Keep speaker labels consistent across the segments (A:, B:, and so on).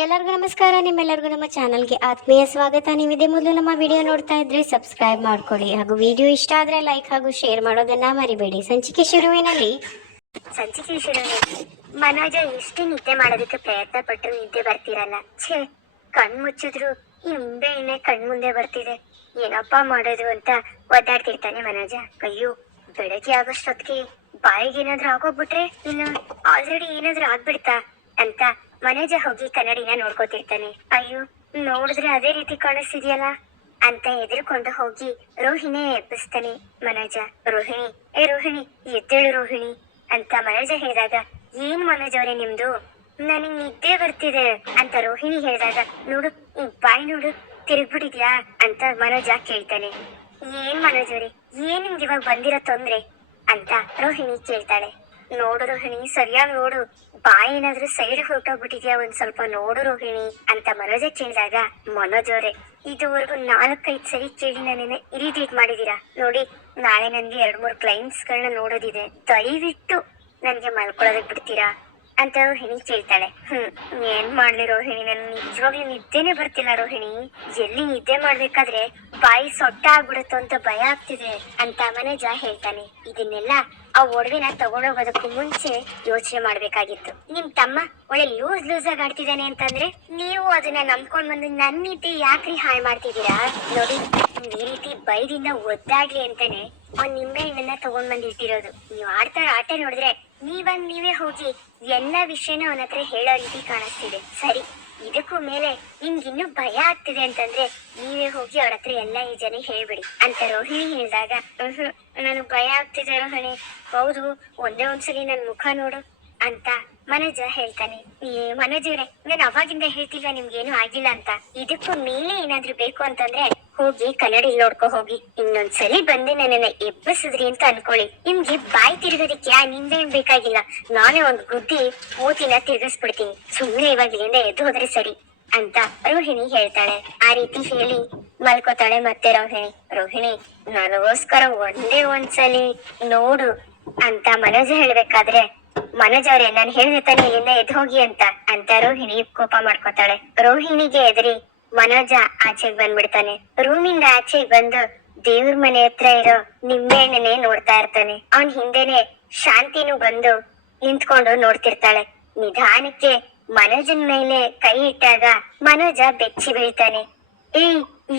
A: ಎಲ್ಲರಿಗೂ ನಮಸ್ಕಾರ, ನಿಮ್ಮೆಲ್ಲರಿಗೂ ನಮ್ಮ ಚಾನಲ್ಗೆ ಆತ್ಮೀಯ ಸ್ವಾಗತ. ನೀವಿದೆ ಮೊದಲು ನಮ್ಮ ವಿಡಿಯೋ ನೋಡ್ತಾ ಇದ್ರೆ ಸಬ್ಸ್ಕ್ರೈಬ್ ಮಾಡ್ಕೊಳ್ಳಿ. ಹಾಗೂ ವಿಡಿಯೋ ಇಷ್ಟ ಆದರೆ ಲೈಕ್ ಹಾಗೂ ಶೇರ್ ಮಾಡೋದನ್ನ ಮರಿಬೇಡಿ. ಸಂಚಿಕೆ ಶುರುವಿನಲ್ಲಿ.
B: ಸಂಚಿಕೆ ಶುರುವಿನಲ್ಲಿ. ಮನೋಜ ಎಷ್ಟು ನಿದ್ದೆ ಮಾಡೋದಕ್ಕೆ ಪ್ರಯತ್ನ ಪಟ್ಟರು ನಿದ್ದೆ ಬರ್ತಿರಲ್ಲ. ಛೇ, ಕಣ್ ಮುಚ್ಚಿದ್ರು. ಈ ನಿಂಬೆ ಎಣ್ಣೆ ಕಣ್ ಮುಂದೆ ಬರ್ತಿದೆ. ಏನಪ್ಪ ಮಾಡೋದು ಅಂತ ಒದ್ದಾಡ್ತಿರ್ತಾನೆ ಮನೋಜ. ಅಯ್ಯೋ, ಬೆಳಗ್ಗೆ ಆಗೋಷ್ಟೊತ್ತಿಗೆ ಬಾಯಿಗೆ ಏನಾದ್ರೂ ಆಗೋಗ್ಬಿಟ್ರೆ ಇನ್ನು ಆಲ್ರೆಡಿ ಏನಾದ್ರೂ ಆಗ್ಬಿಡ್ತಾ ಅಂತ ಮನೋಜ ಹೋಗಿ ಕನ್ನಡಿನ ನೋಡ್ಕೋತಿರ್ತಾನೆ. ಅಯ್ಯೋ, ನೋಡಿದ್ರೆ ಅದೇ ರೀತಿ ಕಾಣಿಸ್ತಿದೆಯಲ್ಲ? ಅಂತ ಎದುರುಕೊಂಡು ಹೋಗಿ ರೋಹಿಣಿ ಎಬ್ಬಿಸ್ತಾನೆ. ಮನೋಜ, ರೋಹಿಣಿ, ಏ ರೋಹಿಣಿ, ಎದ್ದೇಳು ರೋಹಿಣಿ ಅಂತ ಮನೋಜ ಹೇಳಿದಾಗ, ಏನ್ ಮನೋಜ ಅವ್ರೆ ನಿಮ್ದು? ನನಗೆ ನಿದ್ದೆ ಬರ್ತಿದೆ ಅಂತ ರೋಹಿಣಿ ಹೇಳಿದಾಗ, ನೋಡು ಬಾಯಿ ನೋಡು, ತಿರುಗ್ಬಿಟ್ಟಿದ್ಯಾ? ಅಂತ ಮನೋಜ ಕೇಳ್ತಾನೆ. ಏನ್ ಮನೋಜ್ ಅವ್ರೆ, ಏನ್ ನಿಮ್ಗೆ ಇವಾಗ ಬಂದಿರೋ ತೊಂದ್ರೆ? ಅಂತ ರೋಹಿಣಿ ಕೇಳ್ತಾಳೆ. ನೋಡು ರೋಹಿಣಿ ಸರಿಯಾಗಿ ನೋಡು. ಬಾಯಿ ಏನಾದ್ರೂ ಸೈಡ್ ಹೊರಟೋಗ್ಬಿಟ್ಟಿದ್ಯಾ ಒಂದ್ ಸ್ವಲ್ಪ ನೋಡು ರೋಹಿಣಿ ಅಂತ ಮನೋಜ ಕೇಳಿದಾಗ, ಮನೋಜ್ ಅವ್ರೆ, ಇದುವರೆಗೂ ನಾಲ್ಕೈದು ಸರಿ ಕೇಳಿ ನನ್ನನ್ನ ಇರಿಟೇಟ್ ಮಾಡಿದೀರಾ? ನೋಡಿ, ನಾಳೆ ನನ್ಗೆ ಎರಡ್ ಮೂರು ಕ್ಲೈಂಟ್ಸ್ ಗಳನ್ನ ನೋಡೋದಿದೆ. ದಯವಿಟ್ಟು ನನ್ಗೆ ಮಲ್ಕೊಳ್ಳೋದಕ್ ಬಿಡ್ತೀರಾ? ಅಂತ ರೋಹಿಣಿ ಕೇಳ್ತಾಳೆ. ಹ್ಮ್, ಏನ್ ಮಾಡ್ಲಿ ರೋಹಿಣಿ, ನನ್ ನಿಜವಾಗ್ಲೂ ನಿದ್ದೆನೆ ಬರ್ತಿಲ್ಲ ರೋಹಿಣಿ. ಎಲ್ಲಿ ನಿದ್ದೆ ಮಾಡ್ಬೇಕಾದ್ರೆ ಬಾಯಿ ಸೊಟ್ಟ ಆಗ್ಬಿಡುತ್ತೋ ಅಂತ ಭಯ ಆಗ್ತಿದೆ ಅಂತ ಮನೋಜ ಹೇಳ್ತಾನೆ. ಇದನ್ನೆಲ್ಲ ಆ ಒಡವೆನ ತಗೊಂಡೋಗೋದಕ್ಕೂ ಮುಂಚೆ ಯೋಚನೆ ಮಾಡಬೇಕಾಗಿತ್ತು. ನಿಮ್ ತಮ್ಮ ಒಳ್ಳೆ ಲೂಸ್ ಲೂಸ್ ಆಗಿ ಆಡ್ತಿದ್ದಾನೆ ಅಂತಂದ್ರೆ ನೀವು ಅದನ್ನ ನಂಬ್ಕೊಂಡ್ ಬಂದು ನನ್ನ ರೀತಿ ಯಾಕ್ರಿ ಹಾಳು ಮಾಡ್ತಿದ್ದೀರಾ? ನೋಡಿ ಈ ರೀತಿ ಬೈದಿಂದ ಒದ್ದಾಡ್ಲಿ ಅಂತಾನೆ ಅವ್ನ್ ನಿಂಬೆ ಹಣ್ಣನ್ನ ತಗೊಂಡ್ ಬಂದಿಟ್ಟಿರೋದು ನೀವ್ ಆಡ್ತಾರ ಆಟ ನೋಡಿದ್ರೆ ನೀವಂಗ್ ನೀವೇ ಹೋಗಿ ಎಲ್ಲ ವಿಷಯನ ಅವನ ಹತ್ರ ಹೇಳೋ ರೀತಿ ಕಾಣಿಸ್ತಿದೆ. ಸರಿ. ಇದಕ್ಕೂ ಮೇಲೆ ನಿಮ್ಗೆ ಇನ್ನೂ ಭಯ ಆಗ್ತಿದೆ ಅಂತಂದ್ರೆ ನೀವೇ ಹೋಗಿ ಅವ್ರ ಹತ್ರ ಎಲ್ಲ ಈ ಜನ ಹೇಳ್ಬಿಡಿ ಅಂತ ರೋಹಿಣಿ ಹೇಳಿದಾಗ ನನಗ್ ಭಯ ಆಗ್ತಿದೆ ರೋಹಿಣಿ. ಹೌದು, ಒಂದೇ ಒಂದ್ಸಲಿ ನನ್ ಮುಖ ನೋಡು ಅಂತ ಮನೋಜ ಹೇಳ್ತಾನೆ. ಏ ಮನೋಜ್ ಇವ್ರೆ ನಾನು ಅವಾಗಿಂದ ಹೇಳ್ತಿಲ್ಲ ನಿಮ್ಗೇನು ಆಗಿಲ್ಲ ಅಂತ? ಇದಕ್ಕೂ ಮೇಲೆ ಏನಾದ್ರೂ ಬೇಕು ಅಂತಂದ್ರೆ ಹೋಗಿ ಕನ್ನಡಿ ನೋಡ್ಕೊ ಹೋಗಿ. ಇನ್ನೊಂದ್ಸಲಿ ಬಂದು ನನ್ನನ್ನ ಎಬ್ಬಿಸಿದ್ರಿ ಅಂತ ಅನ್ಕೊಳ್ಳಿ. ನಿಮ್ಗೆ ಬಾಯಿ ತಿರ್ಗೋದಕ್ಕೆ ನಿಂದೇನ್ ಬೇಕಾಗಿಲ್ಲ. ನಾನೇ ಒಂದ್ ಗುದ್ದಿ ಓದಿನ ತಿರ್ಗಿಸ್ಬಿಡ್ತೀನಿ. ಸುಮ್ನೆ ಇವಾಗ ಇಲ್ಲಿಂದ ಎದ್ದು ಹೋದ್ರೆ ಸರಿ ಅಂತ ರೋಹಿಣಿ ಹೇಳ್ತಾಳೆ. ಆ ರೀತಿ ಹೇಳಿ ಮಲ್ಕೋತಾಳೆ ಮತ್ತೆ ರೋಹಿಣಿ. ರೋಹಿಣಿ, ನನಗೋಸ್ಕರ ಒಂದೇ ಒಂದ್ಸಲಿ ನೋಡು ಅಂತ ಮನೋಜ ಹೇಳ್ಬೇಕಾದ್ರೆ ಮನೋಜ್ ಅವ್ರೆ ನಾನು ಹೇಳಿದೆ ತಾನೆ, ಇನ್ನ ಎದ್ದು ಹೋಗಿ ಅಂತ. ಅಂತ ರೋಹಿಣಿ ಕೋಪ ಮಾಡ್ಕೋತಾಳೆ. ರೋಹಿಣಿಗೆ ಎದ್ರಿ ಮನೋಜ ಆಚೆಗ್ ಬಂದ್ಬಿಡ್ತಾನೆ. ರೂಮಿಂದ ಆಚೆಗ್ ಬಂದು ದೇವ್ರ ಮನೆ ಹತ್ರ ಇರೋ ನಿಂಬೆಹಣ್ಣನೆ ನೋಡ್ತಾ ಇರ್ತಾನೆ. ಅವನ್ ಹಿಂದೆನೆ ಶಾಂತಿನೂ ಬಂದು ನಿಂತ್ಕೊಂಡು ನೋಡ್ತಿರ್ತಾಳೆ. ನಿಧಾನಕ್ಕೆ ಮನೋಜನ್ ಮೇಲೆ ಕೈ ಇಟ್ಟಾಗ ಮನೋಜ ಬೆಚ್ಚಿ ಬೀಳ್ತಾನೆ. ಏ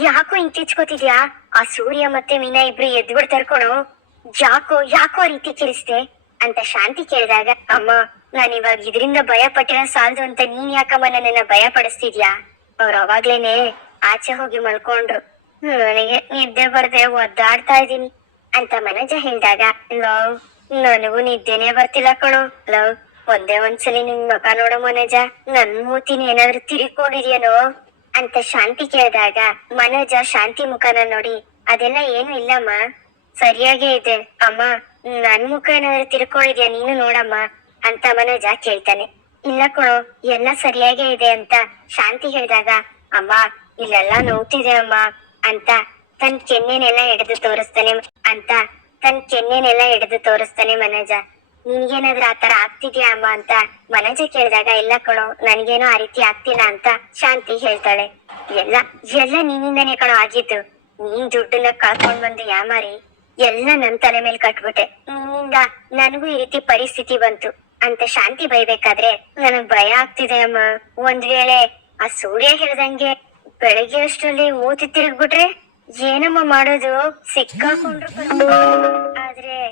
B: ಯಾಕೋ ಇಂತಿಚ್ಕೋತಿದ್ಯಾ ಆ ಸೂರ್ಯ ಮತ್ತೆ ಮೀನಾ ಇಬ್ರು ಎದ್ದು ಬಿಡ್ತಾರ ಕಣೋ ಯಾಕೋ ಯಾಕೋ ರೀತಿ ಕಿರಿಸ್ದೆ ಅಂತ ಶಾಂತಿ ಕೇಳಿದಾಗ, ಅಮ್ಮ, ನಾನು ಇವಾಗ ಇದರಿಂದ ಭಯ ಪಟ್ಟಿರೋ ಸಾಲದು ಅಂತ ನೀನ್ ಯಾಕಮ್ಮ ನನ್ನನ್ನ ಭಯ ಪಡಿಸ್ತಿದ್ಯಾ ಅವ್ರು ಅವಾಗ್ಲೇನೆ ಆಚೆ ಹೋಗಿ ಮಲ್ಕೊಂಡ್ರು. ನನಗೆ ನಿದ್ದೆ ಬರ್ದೆ, ಒದ್ದಾಡ್ತಾ ಇದೀನಿ ಅಂತ ಮನೋಜ ಹೇಳಿದಾಗ, ಲವ್, ನನಗೂ ನಿದ್ದೆನೆ ಬರ್ತಿಲ್ಲ ಕಣೋ, ಲವ್, ಒಂದೇ ಒಂದ್ಸಲಿ ನಿನ್ ಮಗ ನೋಡೋ ಮನೋಜ, ನನ್ ಮೂತಿನ ಏನಾದ್ರೂ ತಿರುಕೊಂಡಿದ್ಯೇನೋ ಅಂತ ಶಾಂತಿ ಕೇಳಿದಾಗ, ಮನೋಜ ಶಾಂತಿ ಮುಖನ ನೋಡಿ, ಅದೆಲ್ಲ ಏನು ಇಲ್ಲಮ್ಮ, ಸರಿಯಾಗೇ ಇದೆ, ಅಮ್ಮ ನನ್ ಮುಖ ಏನಾದ್ರು ತಿರ್ಕೊಳಿದ್ಯಾ ನೀನು ನೋಡಮ್ಮ ಅಂತ ಮನೋಜ ಕೇಳ್ತಾನೆ. ಇಲ್ಲ ಕಣೋ, ಎಲ್ಲ ಸರಿಯಾಗೇ ಇದೆ ಅಂತ ಶಾಂತಿ ಹೇಳಿದಾಗ, ಅಮ್ಮ, ಇಲ್ಲೆಲ್ಲ ನೋವ್ತಿದೆ ಅಮ್ಮ ಅಂತ ತನ್ ಕೆನ್ನೆನೆಲ್ಲ ಹಿಡಿದು ತೋರಿಸ್ತಾನೆ ಅಂತ ತನ್ ಕೆನ್ನೆನೆಲ್ಲ ಹಿಡಿದು ತೋರಿಸ್ತಾನೆ ಮನೋಜ. ನಿನ್ಗೇನಾದ್ರೂ ಆತರ ಆಗ್ತಿದ್ಯಾ ಅಮ್ಮ ಅಂತ ಮನೋಜ ಕೇಳಿದಾಗ, ಇಲ್ಲ ಕಣೋ, ನನ್ಗೇನೋ ಆ ರೀತಿ ಆಗ್ತಿಲ್ಲ ಅಂತ ಶಾಂತಿ ಹೇಳ್ತಾಳೆ. ಎಲ್ಲ ಎಲ್ಲ ನಿನ್ನಿಂದನೇ ಕಣೋ ಆಗಿದ್ದು. ನೀನ್ ದುಡ್ಡನ್ನ ಕಳ್ಕೊಂಡ್ ಬಂದು ಯಾಮಾರಿ ಎಲ್ಲ ನನ್ ತಲೆ ಮೇಲೆ ಕಟ್ಬಿಟ್ಟೆ. ನಿನ್ನಿಂದ ನನಗೂ ಈ ರೀತಿ ಪರಿಸ್ಥಿತಿ ಬಂತು. ಅಂತ ಶಾಂತಿ ಬೈಬೇಕಾದ್ರೆ ನನಗ್ ಭಯ ಆಗ್ತಿದೆ ಅಮ್ಮ. ಒಂದ್ ವೇಳೆ ಆ ಸೂರ್ಯ ಹೇಳ್ದಂಗೆ ಬೆಳಗ್ಗೆ ಅಷ್ಟರಲ್ಲಿ ಓದಿ ತಿರುಗ್ಬಿಟ್ರೆ ಏನಮ್ಮ ಮಾಡೋದು? ಸಿಕ್ಕಾಕೊಂಡ್ರು. ಆದ್ರೆ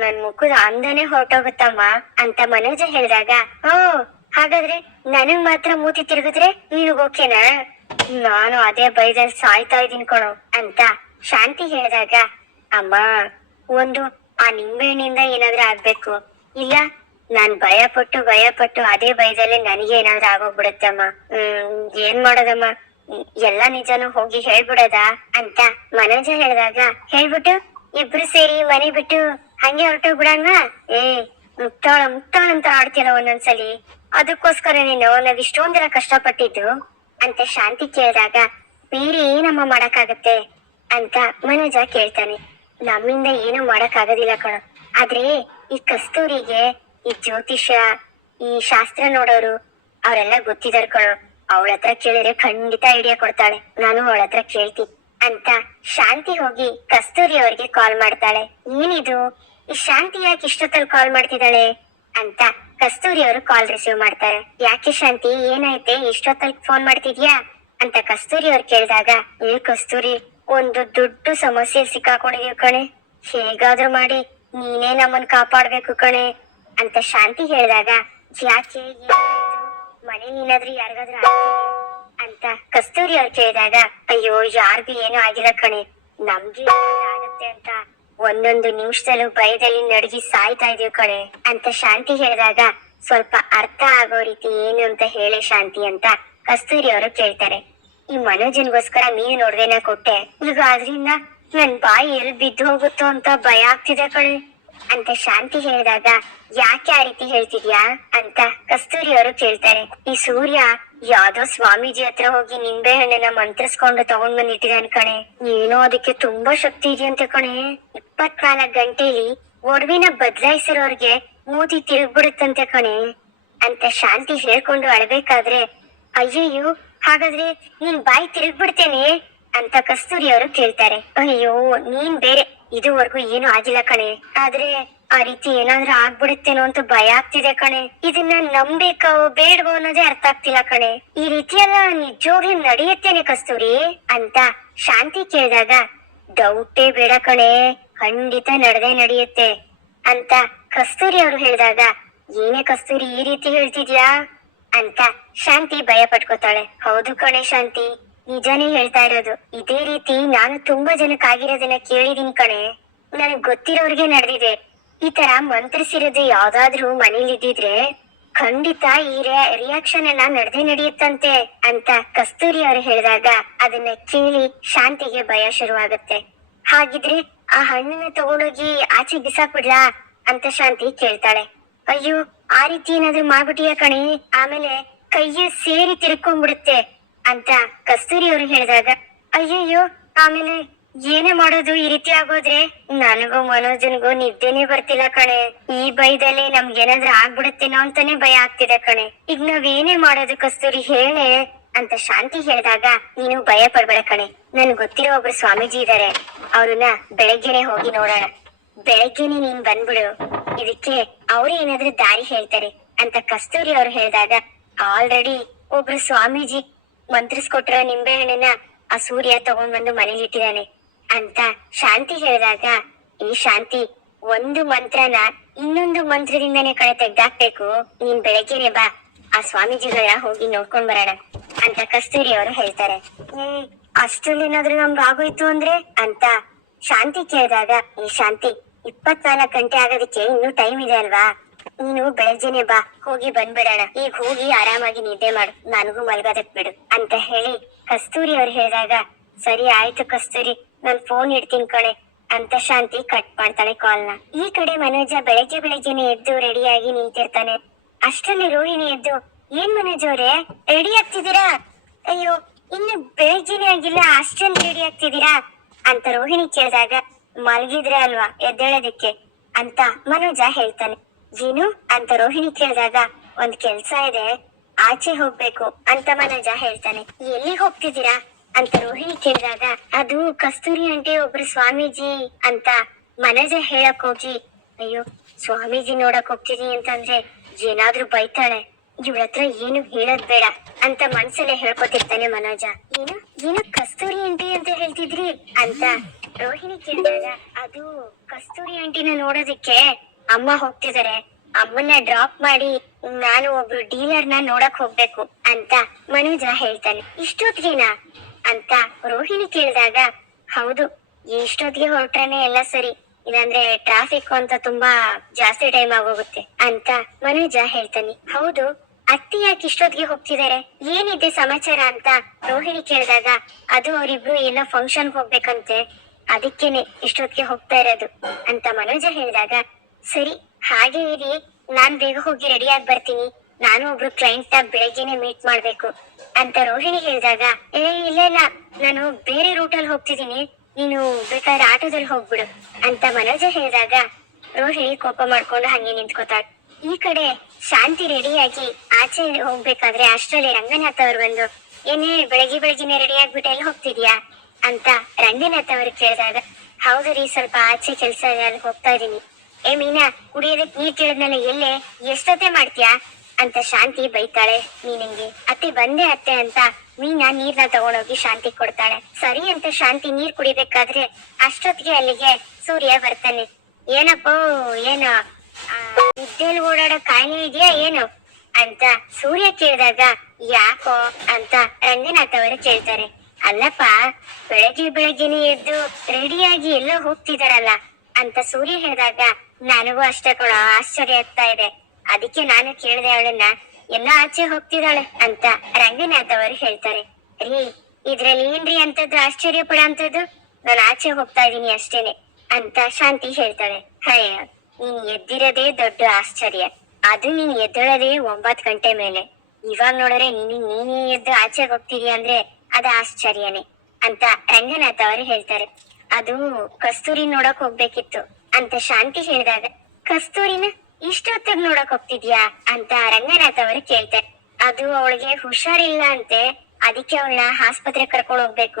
B: ನನ್ ಮುಖದ ಅಂದನೆ ಹೊರಟೋಗುತ್ತಮ್ಮ ಅಂತ ಮನೋಜ ಹೇಳಿದಾಗ, ಓ, ಹಾಗಾದ್ರೆ ನನಗ್ ಮಾತ್ರ ಮೂತಿ ತಿರುಗಿದ್ರೆ ನೀನು ಓಕೆನಾ? ನಾನು ಅದೇ ಬೈದಲ್ಲಿ ಸಾಯ್ತಾ ಇದೀನಿ ಕಣೋ ಅಂತ ಶಾಂತಿ ಹೇಳಿದಾಗ ಅಮ್ಮ, ಒಂದು, ಆ ನಿಂಬೆಹಣ್ಣಿಂದ ಏನಾದ್ರೂ ಆಗ್ಬೇಕು. ಇಲ್ಲ, ನಾನ್ ಭಯ ಪಟ್ಟು ಭಯ ಪಟ್ಟು, ಅದೇ ಭಯದಲ್ಲಿ ನನಗೆ ಏನಾದ್ರೂ ಆಗೋಗ್ಬಿಡುತ್ತಮ್ಮ ಹ್ಮ್, ಏನ್ ಮಾಡೋದಮ್ಮ? ಎಲ್ಲಾ ನಿಜಾನು ಹೋಗಿ ಹೇಳ್ಬಿಡೋದಾ ಅಂತ ಮನೋಜ ಹೇಳಿದಾಗ, ಹೇಳ್ಬಿಟ್ಟು, ಇಬ್ರು ಸೇರಿ ಮನೆ ಬಿಟ್ಟು ಹಂಗೆ ಹೊರಟೋಗ್ಬಿಡಣ್ವಾ? ಏ, ಮುಕ್ತಾಳ ಮುಕ್ತಾಳ ಅಂತ ಆಡ್ತೀರ ಒಂದೊಂದ್ಸಲಿ. ಅದಕ್ಕೋಸ್ಕರ ನೀನು, ನಾವ್ ಇಷ್ಟೊಂದಿನ ಕಷ್ಟಪಟ್ಟಿದ್ದು ಅಂತ ಶಾಂತಿ ಕೇಳಿದಾಗ, ಬೇರೆ ಏನಮ್ಮ ಮಾಡಕ್ಕಾಗತ್ತೆ ಅಂತ ಮನೋಜ ಕೇಳ್ತಾನೆ. ನಮ್ಮಿಂದ ಏನೂ ಮಾಡಕ್ ಆಗೋದಿಲ್ಲ ಕಣ. ಆದ್ರೆ ಈ ಕಸ್ತೂರಿಗೆ, ಈ ಜ್ಯೋತಿಷ, ಈ ಶಾಸ್ತ್ರ ನೋಡೋರು, ಅವರೆಲ್ಲ ಗೊತ್ತಿದಾರ ಕಣೋ. ಅವಳ ಹತ್ರ ಕೇಳಿದ್ರೆ ಖಂಡಿತ ಐಡಿಯಾ ಕೊಡ್ತಾಳೆ. ನಾನು ಅವಳ ಹತ್ರ ಕೇಳ್ತೀನಿ ಅಂತ ಶಾಂತಿ ಹೋಗಿ ಕಸ್ತೂರಿ ಅವರಿಗೆ ಕಾಲ್ ಮಾಡ್ತಾಳೆ. ಏನಿದು? ಈ ಶಾಂತಿ ಯಾಕೆ ಇಷ್ಟೊತ್ತಲ್ಲಿ ಕಾಲ್ ಮಾಡ್ತಿದ್ದಾಳೆ? ಅಂತ ಕಸ್ತೂರಿ ಅವರು ಕಾಲ್ ರಿಸೀವ್ ಮಾಡ್ತಾರೆ. ಯಾಕೆ ಶಾಂತಿ? ಏನಾಯ್ತೆ? ಇಷ್ಟೊತ್ತಲ್ಲಿ ಫೋನ್ ಮಾಡ್ತಿದ್ಯಾ? ಅಂತ ಕಸ್ತೂರಿ ಅವ್ರು ಕೇಳಿದಾಗ, ಏ ಕಸ್ತೂರಿ ಒಂದು ದೊಡ್ಡ ಸಮಸ್ಯೆ ಸಿಕ್ಕಾಕೊಂಡಿದೀವಿ ಕಣೆ. ಹೇಗಾದ್ರೂ ಮಾಡಿ ನೀನೇ ನಮ್ಮನ್ ಕಾಪಾಡ್ಬೇಕು ಕಣೆ ಅಂತ ಶಾಂತಿ ಹೇಳಿದಾಗ ಯಾಕೆ ಮನೆ ನೀನಾದ್ರೂ ಯಾರಿಗಾದ್ರೂ ಅಂತ ಕಸ್ತೂರಿ ಅವ್ರು ಕೇಳಿದಾಗ, ಅಯ್ಯೋ ಯಾರಿಗೂ ಏನೂ ಆಗಿಲ್ಲ ಕಣೆ. ನಮ್ಗೆ ಆಗತ್ತೆ ಅಂತ ಒಂದೊಂದು ನಿಮಿಷದಲ್ಲೂ ಭಯದಲ್ಲಿ ನಡಗಿ ಸಾಯ್ತಾ ಇದೀವಿ ಕಣೆ ಅಂತ ಶಾಂತಿ ಹೇಳಿದಾಗ, ಸ್ವಲ್ಪ ಅರ್ಥ ಆಗೋ ರೀತಿ ಏನು ಅಂತ ಹೇಳಿ ಶಾಂತಿ ಅಂತ ಕಸ್ತೂರಿ ಅವರು ಕೇಳ್ತಾರೆ. ಈ ಮನೋಜನ್ಗೋಸ್ಕರ ಮೀನು ನೋಡ್ದೇನ ಕೊಟ್ಟೆ. ಈಗ ಅದ್ರಿಂದ ನನ್ ಬಾಯಿ ಎಲ್ ಬಿದ್ದು ಹೋಗುತ್ತೋ ಅಂತ ಭಯ ಆಗ್ತಿದೆ ಕಣೆ. ಅಂತ ಶಾಂತಿ ಹೇಳಿದಾಗ, ಯಾಕೆ ಆ ರೀತಿ ಹೇಳ್ತಿದ್ಯಾ? ಅಂತ ಕಸ್ತೂರಿ ಅವರು ಕೇಳ್ತಾರೆ. ಈ ಸೂರ್ಯ ಯಾವ್ದೋ ಸ್ವಾಮೀಜಿ ಹತ್ರ ಹೋಗಿ ನಿಂಬೆ ಹಣ್ಣನ್ನ ಮಂತ್ರಿಸ್ಕೊಂಡು ತಗೊಂಡ್ ಬಂದಿಟ್ಟಿದಾನೆ ಕಣೆ. ಏನೋ ಅದಕ್ಕೆ ತುಂಬಾ ಶಕ್ತಿ ಇದೆಯಂತೆ ಕಣೆ. ಇಪ್ಪತ್ನಾಲ್ಕು ಗಂಟೆಲಿ ಒಡವಿನ ಬದಲಾಯಿಸಿರೋರ್ಗೆ ಮೂತಿ ತಿರುಗ್ಬಿಡುತ್ತಂತೆ ಕಣೆ. ಅಂತ ಶಾಂತಿ ಹೇಳ್ಕೊಂಡು ಅಳ್ಬೇಕಾದ್ರೆ, ಅಯ್ಯಯ್ಯೋ ಹಾಗಾದ್ರೆ ನೀನ್ ಬಾಯಿ ತಿರುಗ್ಬಿಡ್ತೇನೆ ಅಂತ ಕಸ್ತೂರಿ ಅವರು ಕೇಳ್ತಾರೆ. ಅಯ್ಯೋ, ನೀನ್ ಬೇರೆ. ಇದುವರೆಗೂ ಏನು ಆಗಿಲ್ಲ ಕಣೆ. ಆದ್ರೆ ಆ ರೀತಿ ಏನಾದ್ರೂ ಆಗ್ಬಿಡುತ್ತೇನೋ ಅಂತ ಭಯ ಆಗ್ತಿದೆ ಕಣೆ. ಇದನ್ನ ನಂಬೇಕೋ ಬೇಡವೋ ಅನ್ನೋದೇ ಅರ್ಥ ಆಗ್ತಿಲ್ಲ ಕಣೆ. ಈ ರೀತಿಯೆಲ್ಲ ನಿಜವಾಗ್ಲೂ ನಡೆಯುತ್ತೇನೆ ಕಸ್ತೂರಿ ಅಂತ ಶಾಂತಿ ಕೇಳಿದಾಗ, ಡೌಟೇ ಬೇಡ ಕಣೆ. ಖಂಡಿತ ನಡೆದೇ ನಡೆಯುತ್ತೆ. ಅಂತ ಕಸ್ತೂರಿ ಅವರು ಹೇಳಿದಾಗ, ಏನೇ ಕಸ್ತೂರಿ, ಈ ರೀತಿ ಹೇಳ್ತಿದ್ಯಾ? ಅಂತ ಶಾಂತಿ ಭಯ ಪಟ್ಕೋತಾಳೆ. ಹೌದು ಕಣೆ ಶಾಂತಿ. ನಿಜಾನೇ ಹೇಳ್ತಾ ಇರೋದು. ಇದೇ ರೀತಿ ನಾನು ತುಂಬಾ ಜನಕ್ಕಾಗಿರೋದನ್ನ ಕೇಳಿದೀನಿ ಕಣೆ. ನನಗ್ ಗೊತ್ತಿರೋರ್ಗೆ ನಡೆದಿದೆ. ಈ ತರ ಮಂತ್ರಿಸಿರೋದು ಯಾವ್ದಾದ್ರೂ ಮನೇಲಿ ಇದ್ದಿದ್ರೆ ಖಂಡಿತ ಈ ರಿಯಾಕ್ಷನ್ ಎಲ್ಲ ನಡೆದೇ ನಡೆಯುತ್ತಂತೆ ಅಂತ ಕಸ್ತೂರಿ ಅವರು ಹೇಳಿದಾಗ ಅದನ್ನ ಕೇಳಿ ಶಾಂತಿಗೆ ಭಯ ಶುರುವಾಗುತ್ತೆ. ಹಾಗಿದ್ರೆ ಆ ಹಣ್ಣನ್ನ ತಗೊಂಡೋಗಿ ಆಚೆ ಬಿಸಾಕ್ಬಿಡ್ಲಾ ಅಂತ ಶಾಂತಿ ಕೇಳ್ತಾಳೆ. ಅಯ್ಯೋ ಆ ರೀತಿ ಏನಾದ್ರೂ ಮಾಡ್ಬಿಟ್ಟಿಯ ಕಣೆ? ಆಮೇಲೆ ಕೈಯ ಸೇರಿ ತಿರ್ಕೊಂಡ್ಬಿಡುತ್ತೆ ಅಂತ ಕಸ್ತೂರಿ ಅವರು ಹೇಳಿದಾಗ, ಅಯ್ಯಯ್ಯೋ, ಆಮೇಲೆ ಏನೇ ಮಾಡೋದು ಈ ರೀತಿ ಆಗೋದ್ರೆ? ನನಗೂ ಮನೋಜನ್ಗೂ ನಿದ್ದೆನೆ ಬರ್ತಿಲ್ಲ ಕಣೆ. ಈ ಭಯದಲ್ಲಿ ನಮ್ಗೇನಾದ್ರೂ ಆಗ್ಬಿಡುತ್ತೇನೋ ಅಂತಾನೆ ಭಯ ಆಗ್ತಿದೆ ಕಣೆ. ಈಗ ನಾವೇನೇ ಮಾಡೋದು ಕಸ್ತೂರಿ, ಹೇಳೆ? ಅಂತ ಶಾಂತಿ ಹೇಳಿದಾಗ, ನೀನು ಭಯ ಪಡ್ಬೇಡ ಕಣೆ. ನನ್ ಗೊತ್ತಿರೋ ಒಬ್ರು ಸ್ವಾಮೀಜಿ ಇದಾರೆ. ಅವ್ರನ್ನ ಬೆಳಗ್ಗೆನೆ ಹೋಗಿ ನೋಡೋಣ. ಬೆಳಗ್ಗೆನೆ ನೀನ್ ಬಂದ್ಬಿಡು. ಇದಕ್ಕೆ ಅವ್ರು ಏನಾದ್ರೂ ದಾರಿ ಹೇಳ್ತಾರೆ ಅಂತ ಕಸ್ತೂರಿ ಅವ್ರು ಹೇಳಿದಾಗ ಆಲ್ರೆಡಿ ಒಬ್ರು ಸ್ವಾಮೀಜಿ ಮಂತ್ರಿಸ್ಕೊಟ್ಟಿರೋ ನಿಂಬೆ ಹಣ್ಣನ್ನ ಆ ಸೂರ್ಯ ತಗೊಂಡ್ ಬಂದು ಮನೇಲಿ ಇಟ್ಟಿದ್ದಾನೆ ಅಂತ ಶಾಂತಿ ಹೇಳಿದಾಗ ಈ ಶಾಂತಿ ಒಂದು ಮಂತ್ರನ ಇನ್ನೊಂದು ಮಂತ್ರದಿಂದನೇ ಕಳೆ ತೆಗ್ದಾಕ್ಬೇಕು. ನೀನ್ ಬೆಳಗ್ಗೆನೆ ಬಾ. ಆ ಸ್ವಾಮೀಜಿಗಳ ಹೋಗಿ ನೋಡ್ಕೊಂಡ್ ಬರೋಣ ಅಂತ ಕಸ್ತೂರಿ ಅವರು ಹೇಳ್ತಾರೆ. ಏ, ಅಷ್ಟೊಂದೇನಾದ್ರೂ ನಮ್ಗೆ ಆಗೋಯ್ತು ಅಂದ್ರೆ ಅಂತ ಶಾಂತಿ ಕೇಳಿದಾಗ ಈ ಶಾಂತಿ ಇಪ್ಪತ್ನಾಲ್ಕು ಗಂಟೆ ಆಗೋದಕ್ಕೆ ಇನ್ನೂ ಟೈಮ್ ಇದೆ ಅಲ್ವಾ? ನೀನು ಬೆಳಗ್ಗೆನೆ ಬಾ, ಹೋಗಿ ಬಂದ್ಬಿಡೋಣ. ಈಗ ಹೋಗಿ ಆರಾಮಾಗಿ ನಿದ್ದೆ ಮಾಡು. ನನಗೂ ಮಲ್ಗೋದಕ್ ಬಿಡು ಅಂತ ಹೇಳಿ ಕಸ್ತೂರಿ ಅವ್ರು ಹೇಳಿದಾಗ, ಸರಿ ಆಯ್ತು ಕಸ್ತೂರಿ, ನಾನ್ ಫೋನ್ ಇಡ್ತೀನಿ ಕಣೆ ಅಂತ ಶಾಂತಿ ಕಟ್ ಮಾಡ್ತಾಳೆ ಕಾಲ್ನ ಈ ಕಡೆ ಮನೋಜ ಬೆಳಗ್ಗೆ ಬೆಳಗ್ಗೆನೆ ಎದ್ದು ರೆಡಿಯಾಗಿ ನಿಂತಿರ್ತಾನೆ. ಅಷ್ಟರಲ್ಲಿ ರೋಹಿಣಿ ಎದ್ದು, ಏನ್ ಮನೋಜ್ ಅವ್ರೆ ರೆಡಿ ಆಗ್ತಿದ್ದೀರಾ? ಅಯ್ಯೋ, ಇನ್ನು ಬೆಳಗ್ಗೆನೆ ಆಗಿಲ್ಲ, ಅಷ್ಟರಲ್ಲಿ ರೆಡಿ ಆಗ್ತಿದ್ದೀರಾ? ಅಂತ ರೋಹಿಣಿ ಕೇಳಿದಾಗ ಮಲಗಿದ್ರೆ ಅಲ್ವಾ? ಎದ್ದೇಳೋದಕ್ಕೆ ಅಂತ ಮನೋಜ ಹೇಳ್ತಾನೆ. ಏನು ಅಂತ ರೋಹಿಣಿ ಕೇಳಿದಾಗ ಒಂದ್ ಕೆಲ್ಸ ಇದೆ, ಆಚೆ ಹೋಗ್ಬೇಕು ಅಂತ ಮನೋಜ ಹೇಳ್ತಾನೆ. ಎಲ್ಲಿ ಹೋಗ್ತಿದ್ದೀರಾ? ಅಂತ ರೋಹಿಣಿ ಕೇಳಿದಾಗ, ಅದು ಕಸ್ತೂರಿ ಅಂಟಿ ಒಬ್ರು ಸ್ವಾಮೀಜಿ ಅಂತ ಮನೋಜ ಹೇಳಕ್ ಹೋಗಿ. ಅಯ್ಯೋ, ಸ್ವಾಮೀಜಿ ನೋಡಕ್ ಹೋಗ್ತಿದೀನಿ ಅಂತಂದ್ರೆ ಏನಾದ್ರೂ ಬೈತಾಳೆ. ಇವಳ ಹತ್ರ ಏನು ಹೇಳೋದ್ ಬೇಡ ಅಂತ ಮನ್ಸಲ್ಲೇ ಹೇಳ್ಕೊತಿರ್ತಾನೆ ಮನೋಜ. ಏನು ಏನು ಕಸ್ತೂರಿ ಅಂಟಿ ಅಂತ ಹೇಳ್ತಿದ್ರಿ? ಅಂತ ರೋಹಿಣಿ ಕೇಳಿದಾಗ ಅದು ಕಸ್ತೂರಿ ಆಂಟಿನ ನೋಡೋದಕ್ಕೆ ಅಮ್ಮ ಹೋಗ್ತಿದಾರೆ. ಅಮ್ಮನ್ನ ಡ್ರಾಪ್ ಮಾಡಿ ನಾನು ಒಬ್ರು ಡೀಲರ್ನ ನೋಡಕ್ ಹೋಗ್ಬೇಕು ಅಂತ ಮನೋಜ ಹೇಳ್ತಾನೆ. ಇಷ್ಟೊತ್ತಿಗೆನಾ ಅಂತ ರೋಹಿಣಿ ಕೇಳಿದಾಗ, ಹೌದು, ಇಷ್ಟೊತ್ತಿಗೆ ಹೊರಟ್ರೇನೆ ಎಲ್ಲ ಸರಿ, ಇಲ್ಲಾಂದ್ರೆ ಟ್ರಾಫಿಕ್ ಅಂತ ತುಂಬಾ ಜಾಸ್ತಿ ಟೈಮ್ ಆಗೋಗುತ್ತೆ ಅಂತ ಮನೋಜ ಹೇಳ್ತಾನೆ. ಹೌದು, ಅತ್ತಿ ಯಾಕೆ ಇಷ್ಟೊತ್ತಿಗೆ ಹೋಗ್ತಿದ್ದಾರೆ ಏನಿದೆ ಸಮಾಚಾರ ಅಂತ ರೋಹಿಣಿ ಕೇಳಿದಾಗ, ಅದು ಅವರಿಬ್ರು ಏನೋ ಫಂಕ್ಷನ್ ಹೋಗ್ಬೇಕಂತೆ. ಅದಕ್ಕೇನೆ ಇಷ್ಟೊತ್ತಿಗೆ ಹೋಗ್ತಾ ಇರೋದು ಅಂತ ಮನೋಜ ಹೇಳಿದಾಗ, ಸರಿ, ಹಾಗೆ ಇರಿ. ನಾನ್ ಬೇಗ ಹೋಗಿ ರೆಡಿ ಆಗಿ ಬರ್ತೀನಿ. ನಾನು ಒಬ್ರು ಕ್ಲೈಂಟ್ನ ಬೆಳಗ್ಗೆನೆ ಮೀಟ್ ಮಾಡ್ಬೇಕು. ಅಂತ ರೋಹಿಣಿ ಹೇಳಿದಾಗ, ಏ, ಇಲ್ಲ ಇಲ್ಲ. ನಾನು ಬೇರೆ ರೂಟ್ ಅಲ್ಲಿ ಹೋಗ್ತಿದ್ದೀನಿ. ನೀನು ಬೇಕಾದ್ರೆ ಆಟೋದಲ್ಲಿ ಹೋಗ್ಬಿಡು. ಅಂತ ಮನೋಜ ಹೇಳಿದಾಗ, ರೋಹಿಣಿ ಕೋಪ ಮಾಡ್ಕೊಂಡು ಹಂಗೆ ನಿಂತ್ಕೋತಾಳ. ಈ ಕಡೆ ಶಾಂತಿ ರೆಡಿಯಾಗಿ ಆಚೆ ಹೋಗ್ಬೇಕಾದ್ರೆ ಅಷ್ಟರಲ್ಲಿ ರಂಗನಾಥ್ ಅವ್ರು ಬಂದು, ಏನೇ, ಬೆಳಗ್ಗೆ ಬೆಳಗ್ಗೆನೆ ರೆಡಿ ಆಗ್ಬಿಟ್ಟು ಎಲ್ಲಿ ಹೋಗ್ತಿದ್ಯಾ? ಅಂತ ರಂಗನಾಥ್ ಅವರು ಕೇಳಿದಾಗ, ಹೌದು ರೀ, ಸ್ವಲ್ಪ ಆಚೆ ಕೆಲಸ ಅಲ್ಲಿ ಹೋಗ್ತಾ ಇದೀನಿ ಏ ಮೀನಾ ಕುಡಿಯೋದಕ್ ನೀರ್ ಕೇಳಿದ್ಮೇಲೆ ಎಲ್ಲೇ? ಎಷ್ಟೊತ್ತೆ ಮಾಡ್ತೀಯಾ? ಅಂತ ಶಾಂತಿ ಬೈತಾಳೆ ಮೀನಿಂಗೆ. ಅತ್ತೆ ಬಂದೆ ಅತ್ತೆ ಅಂತ, ಮೀನಾ ನೀರ್ನ ತಗೊಂಡೋಗಿ ಶಾಂತಿ ಕೊಡ್ತಾಳೆ. ಸರಿ ಅಂತ ಶಾಂತಿ ನೀರ್ ಕುಡಿಬೇಕಾದ್ರೆ ಅಷ್ಟೊತ್ತಿಗೆ ಅಲ್ಲಿಗೆ ಸೂರ್ಯ ಬರ್ತಾನೆ. ಏನಪ್ಪೋ, ಏನು ನಿದ್ದೆಲ್ ಓಡಾಡೋ ಕಾಯಿಲೆ ಇದೆಯಾ, ಏನು? ಅಂತ ಸೂರ್ಯ ಕೇಳಿದಾಗ, ಯಾಕೋ? ಅಂತ ರಂಗನಾಥ್ ಅವರು ಕೇಳ್ತಾರೆ. ಅಲ್ಲಪ್ಪ, ಬೆಳಗ್ಗೆ ಬೆಳಗ್ಗೆನೆ ಎದ್ದು ರೆಡಿಯಾಗಿ ಎಲ್ಲೋ ಹೋಗ್ತಿದಾರಲ್ಲ ಅಂತ ಸೂರ್ಯ ಹೇಳಿದಾಗ ನನಗೂ ಅಷ್ಟೇ ಕೂಡ, ಆಶ್ಚರ್ಯ ಆಗ್ತಾ ಇದೆ. ಅದಕ್ಕೆ ನಾನು ಕೇಳಿದೆ ಅವಳನ್ನ, ಎಲ್ಲ ಆಚೆ ಹೋಗ್ತಿದ್ದಾಳೆ ಅಂತ ರಂಗನಾಥ್ ಅವರು ಹೇಳ್ತಾರೆ. ರೀ, ಇದ್ರಲ್ಲಿ ಏನ್ರಿ ಅಂತದ್ದು ಆಶ್ಚರ್ಯ ಪಡ ಅಂತದ್ದು ನಾನು ಆಚೆ ಹೋಗ್ತಾ ಇದೀನಿ ಅಷ್ಟೇನೆ ಅಂತ ಶಾಂತಿ ಹೇಳ್ತಾಳೆ. ಹಯ್ಯ ನೀನ್ ಎದ್ದಿರೋದೇ ದೊಡ್ಡ ಆಶ್ಚರ್ಯ. ಅದು ನೀನ್ ಎದ್ದೊಳದೇ ಒಂಬತ್ ಗಂಟೆ ಮೇಲೆ. ಇವಾಗ ನೋಡಿದ್ರೆ ನೀನ್ ನೀನೇ ಎದ್ದು ಆಚೆ ಹೋಗ್ತೀರಿ ಅಂದ್ರೆ ಅದ ಆಶ್ಚರ್ಯನೇ ಅಂತ ರಂಗನಾಥ್ ಅವರು ಹೇಳ್ತಾರೆ. ಅದು ಕಸ್ತೂರಿ ನೋಡಕ್ ಹೋಗ್ಬೇಕಿತ್ತು ಅಂತ ಶಾಂತಿ ಹೇಳಿದಾಗ, ಕಸ್ತೂರಿನ ಇಷ್ಟೊತ್ತಿಗೆ ನೋಡಕ್ ಹೋಗ್ತಿದ್ಯಾ? ಅಂತ ರಂಗನಾಥ್ ಅವರು ಕೇಳ್ತಾರೆ. ಅದು ಅವಳಿಗೆ ಹುಷಾರಿಲ್ಲ ಅಂತೆ, ಅದಕ್ಕೆ ಅವಳನ್ನ ಆಸ್ಪತ್ರೆ ಕರ್ಕೊಂಡು ಹೋಗ್ಬೇಕು.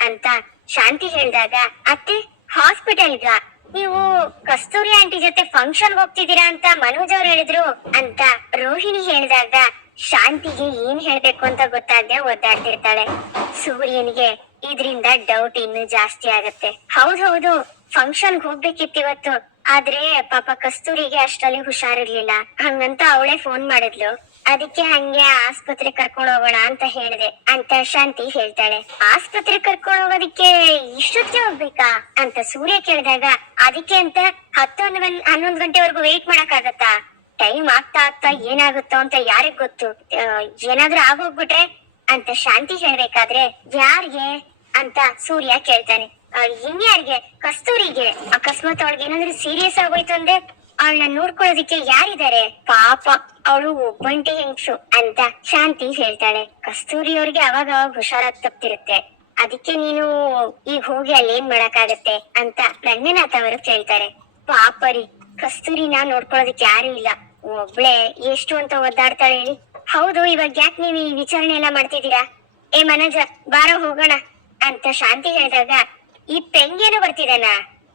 B: ಅಂತ ಶಾಂತಿ ಹೇಳಿದಾಗ, ಅತ್ತೆ ಹಾಸ್ಪಿಟಲ್ಗ ನೀವು ಕಸ್ತೂರಿ ಆಂಟಿ ಜೊತೆ ಫಂಕ್ಷನ್ ಹೋಗ್ತಿದ್ದೀರಾ ಅಂತ ಮನೋಜ್ ಅವ್ರು ಹೇಳಿದ್ರು. ಅಂತ ರೋಹಿಣಿ ಹೇಳಿದಾಗ ಶಾಂತಿಗೆ ಏನ್ ಹೇಳ್ಬೇಕು ಅಂತ ಗೊತ್ತಾಗದೆ ಒದ್ದಾಡ್ತಿರ್ತಾಳೆ. ಸೂರ್ಯನಿಗೆ ಇದ್ರಿಂದ ಡೌಟ್ ಇನ್ನು ಜಾಸ್ತಿ ಆಗತ್ತೆ. ಹೌದೌದು ಫಂಕ್ಷನ್ ಹೋಗ್ಬೇಕಿತ್ತಿವತ್ತು ಆದ್ರೆ ಪಾಪ ಕಸ್ತೂರಿಗೆ ಅಷ್ಟರಲ್ಲಿ ಹುಷಾರಿರ್ಲಿಲ್ಲ. ಹಂಗಂತ ಅವಳೆ ಫೋನ್ ಮಾಡಿದ್ಲು. ಅದಕ್ಕೆ ಹಂಗೆ ಆಸ್ಪತ್ರೆ ಕರ್ಕೊಂಡು ಹೋಗೋಣ ಅಂತ ಹೇಳಿದೆ ಅಂತ ಶಾಂತಿ ಹೇಳ್ತಾಳೆ. ಆಸ್ಪತ್ರೆ ಕರ್ಕೊಂಡು ಹೋಗೋದಕ್ಕೆ ಇಷ್ಟೊತ್ತಿಗೆ ಹೋಗ್ಬೇಕಾ? ಅಂತ ಸೂರ್ಯ ಕೇಳಿದಾಗ, ಅದಕ್ಕೆ ಅಂತ ಹತ್ತು ಹನ್ನೊಂದ್ ಹನ್ನೊಂದು ಗಂಟೆವರೆಗೂ ವೇಟ್ ಮಾಡಕ್ ಆಗತ್ತಾ ಟೈಮ್ ಆಗ್ತಾ ಆಗ್ತಾ ಏನಾಗುತ್ತೋ ಅಂತ ಯಾರಿಗ್ ಗೊತ್ತು? ಏನಾದ್ರೂ ಆಗೋಗ್ಬಿಟ್ರೆ ಅಂತ ಶಾಂತಿ ಹೇಳ್ಬೇಕಾದ್ರೆ ಯಾರಿಗೆ ಅಂತ ಸೂರ್ಯ ಕೇಳ್ತಾನೆ. ಇನ್ಯಾರಿಗೆ? ಕಸ್ತೂರಿಗೆ. ಅಕಸ್ಮಾತ್ ಅವಳಿಗೆ ಏನಾದ್ರು ಸೀರಿಯಸ್ ಆಗೋಯ್ತು ಅಂದ್ರೆ ಅವಳನ್ನ ನೋಡ್ಕೊಳ್ಳೋದಿಕ್ಕೆ ಯಾರಿದ್ದಾರೆ? ಪಾಪ ಅವಳು ಒಬ್ಬಂಟಿ ಹೆಂಗ್ಸು ಅಂತ ಶಾಂತಿ ಹೇಳ್ತಾಳೆ. ಕಸ್ತೂರಿ ಅವ್ರಿಗೆ ಅವಾಗ ಅವಾಗ ಹುಷಾರಾಗ್ ತಪ್ತಿರುತ್ತೆ. ಅದಕ್ಕೆ ನೀನು ಈಗ ಹೋಗಿ ಅಲ್ಲಿ ಏನ್ ಮಾಡಕ್ಕಾಗತ್ತೆ ಅಂತ ರಂಗನಾಥ್ ಅವರು ಕೇಳ್ತಾರೆ. ಪಾಪರಿ, ಕಸ್ತೂರಿನ ನೋಡ್ಕೊಳ್ಳೋದಿಕ್ಕೆ ಯಾರು ಇಲ್ಲ. ಒಬ್ಳೆ ಎಷ್ಟು ಅಂತ ಒದ್ದಾಡ್ತಾಳೆ ಹೇಳಿ. ಹೌದು, ಇವಾಗ ಯಾಕೆ ನೀವು ಈ ವಿಚಾರಣೆ ಎಲ್ಲ ಮಾಡ್ತಿದ್ದೀರಾ? ಏ ಮನೋಜ, ಬಾರ, ಹೋಗೋಣ ಅಂತ ಶಾಂತಿ ಹೇಳಿದಾಗ, ಈ ಪೆಂಗೇನು ಬರ್ತಿದಾನ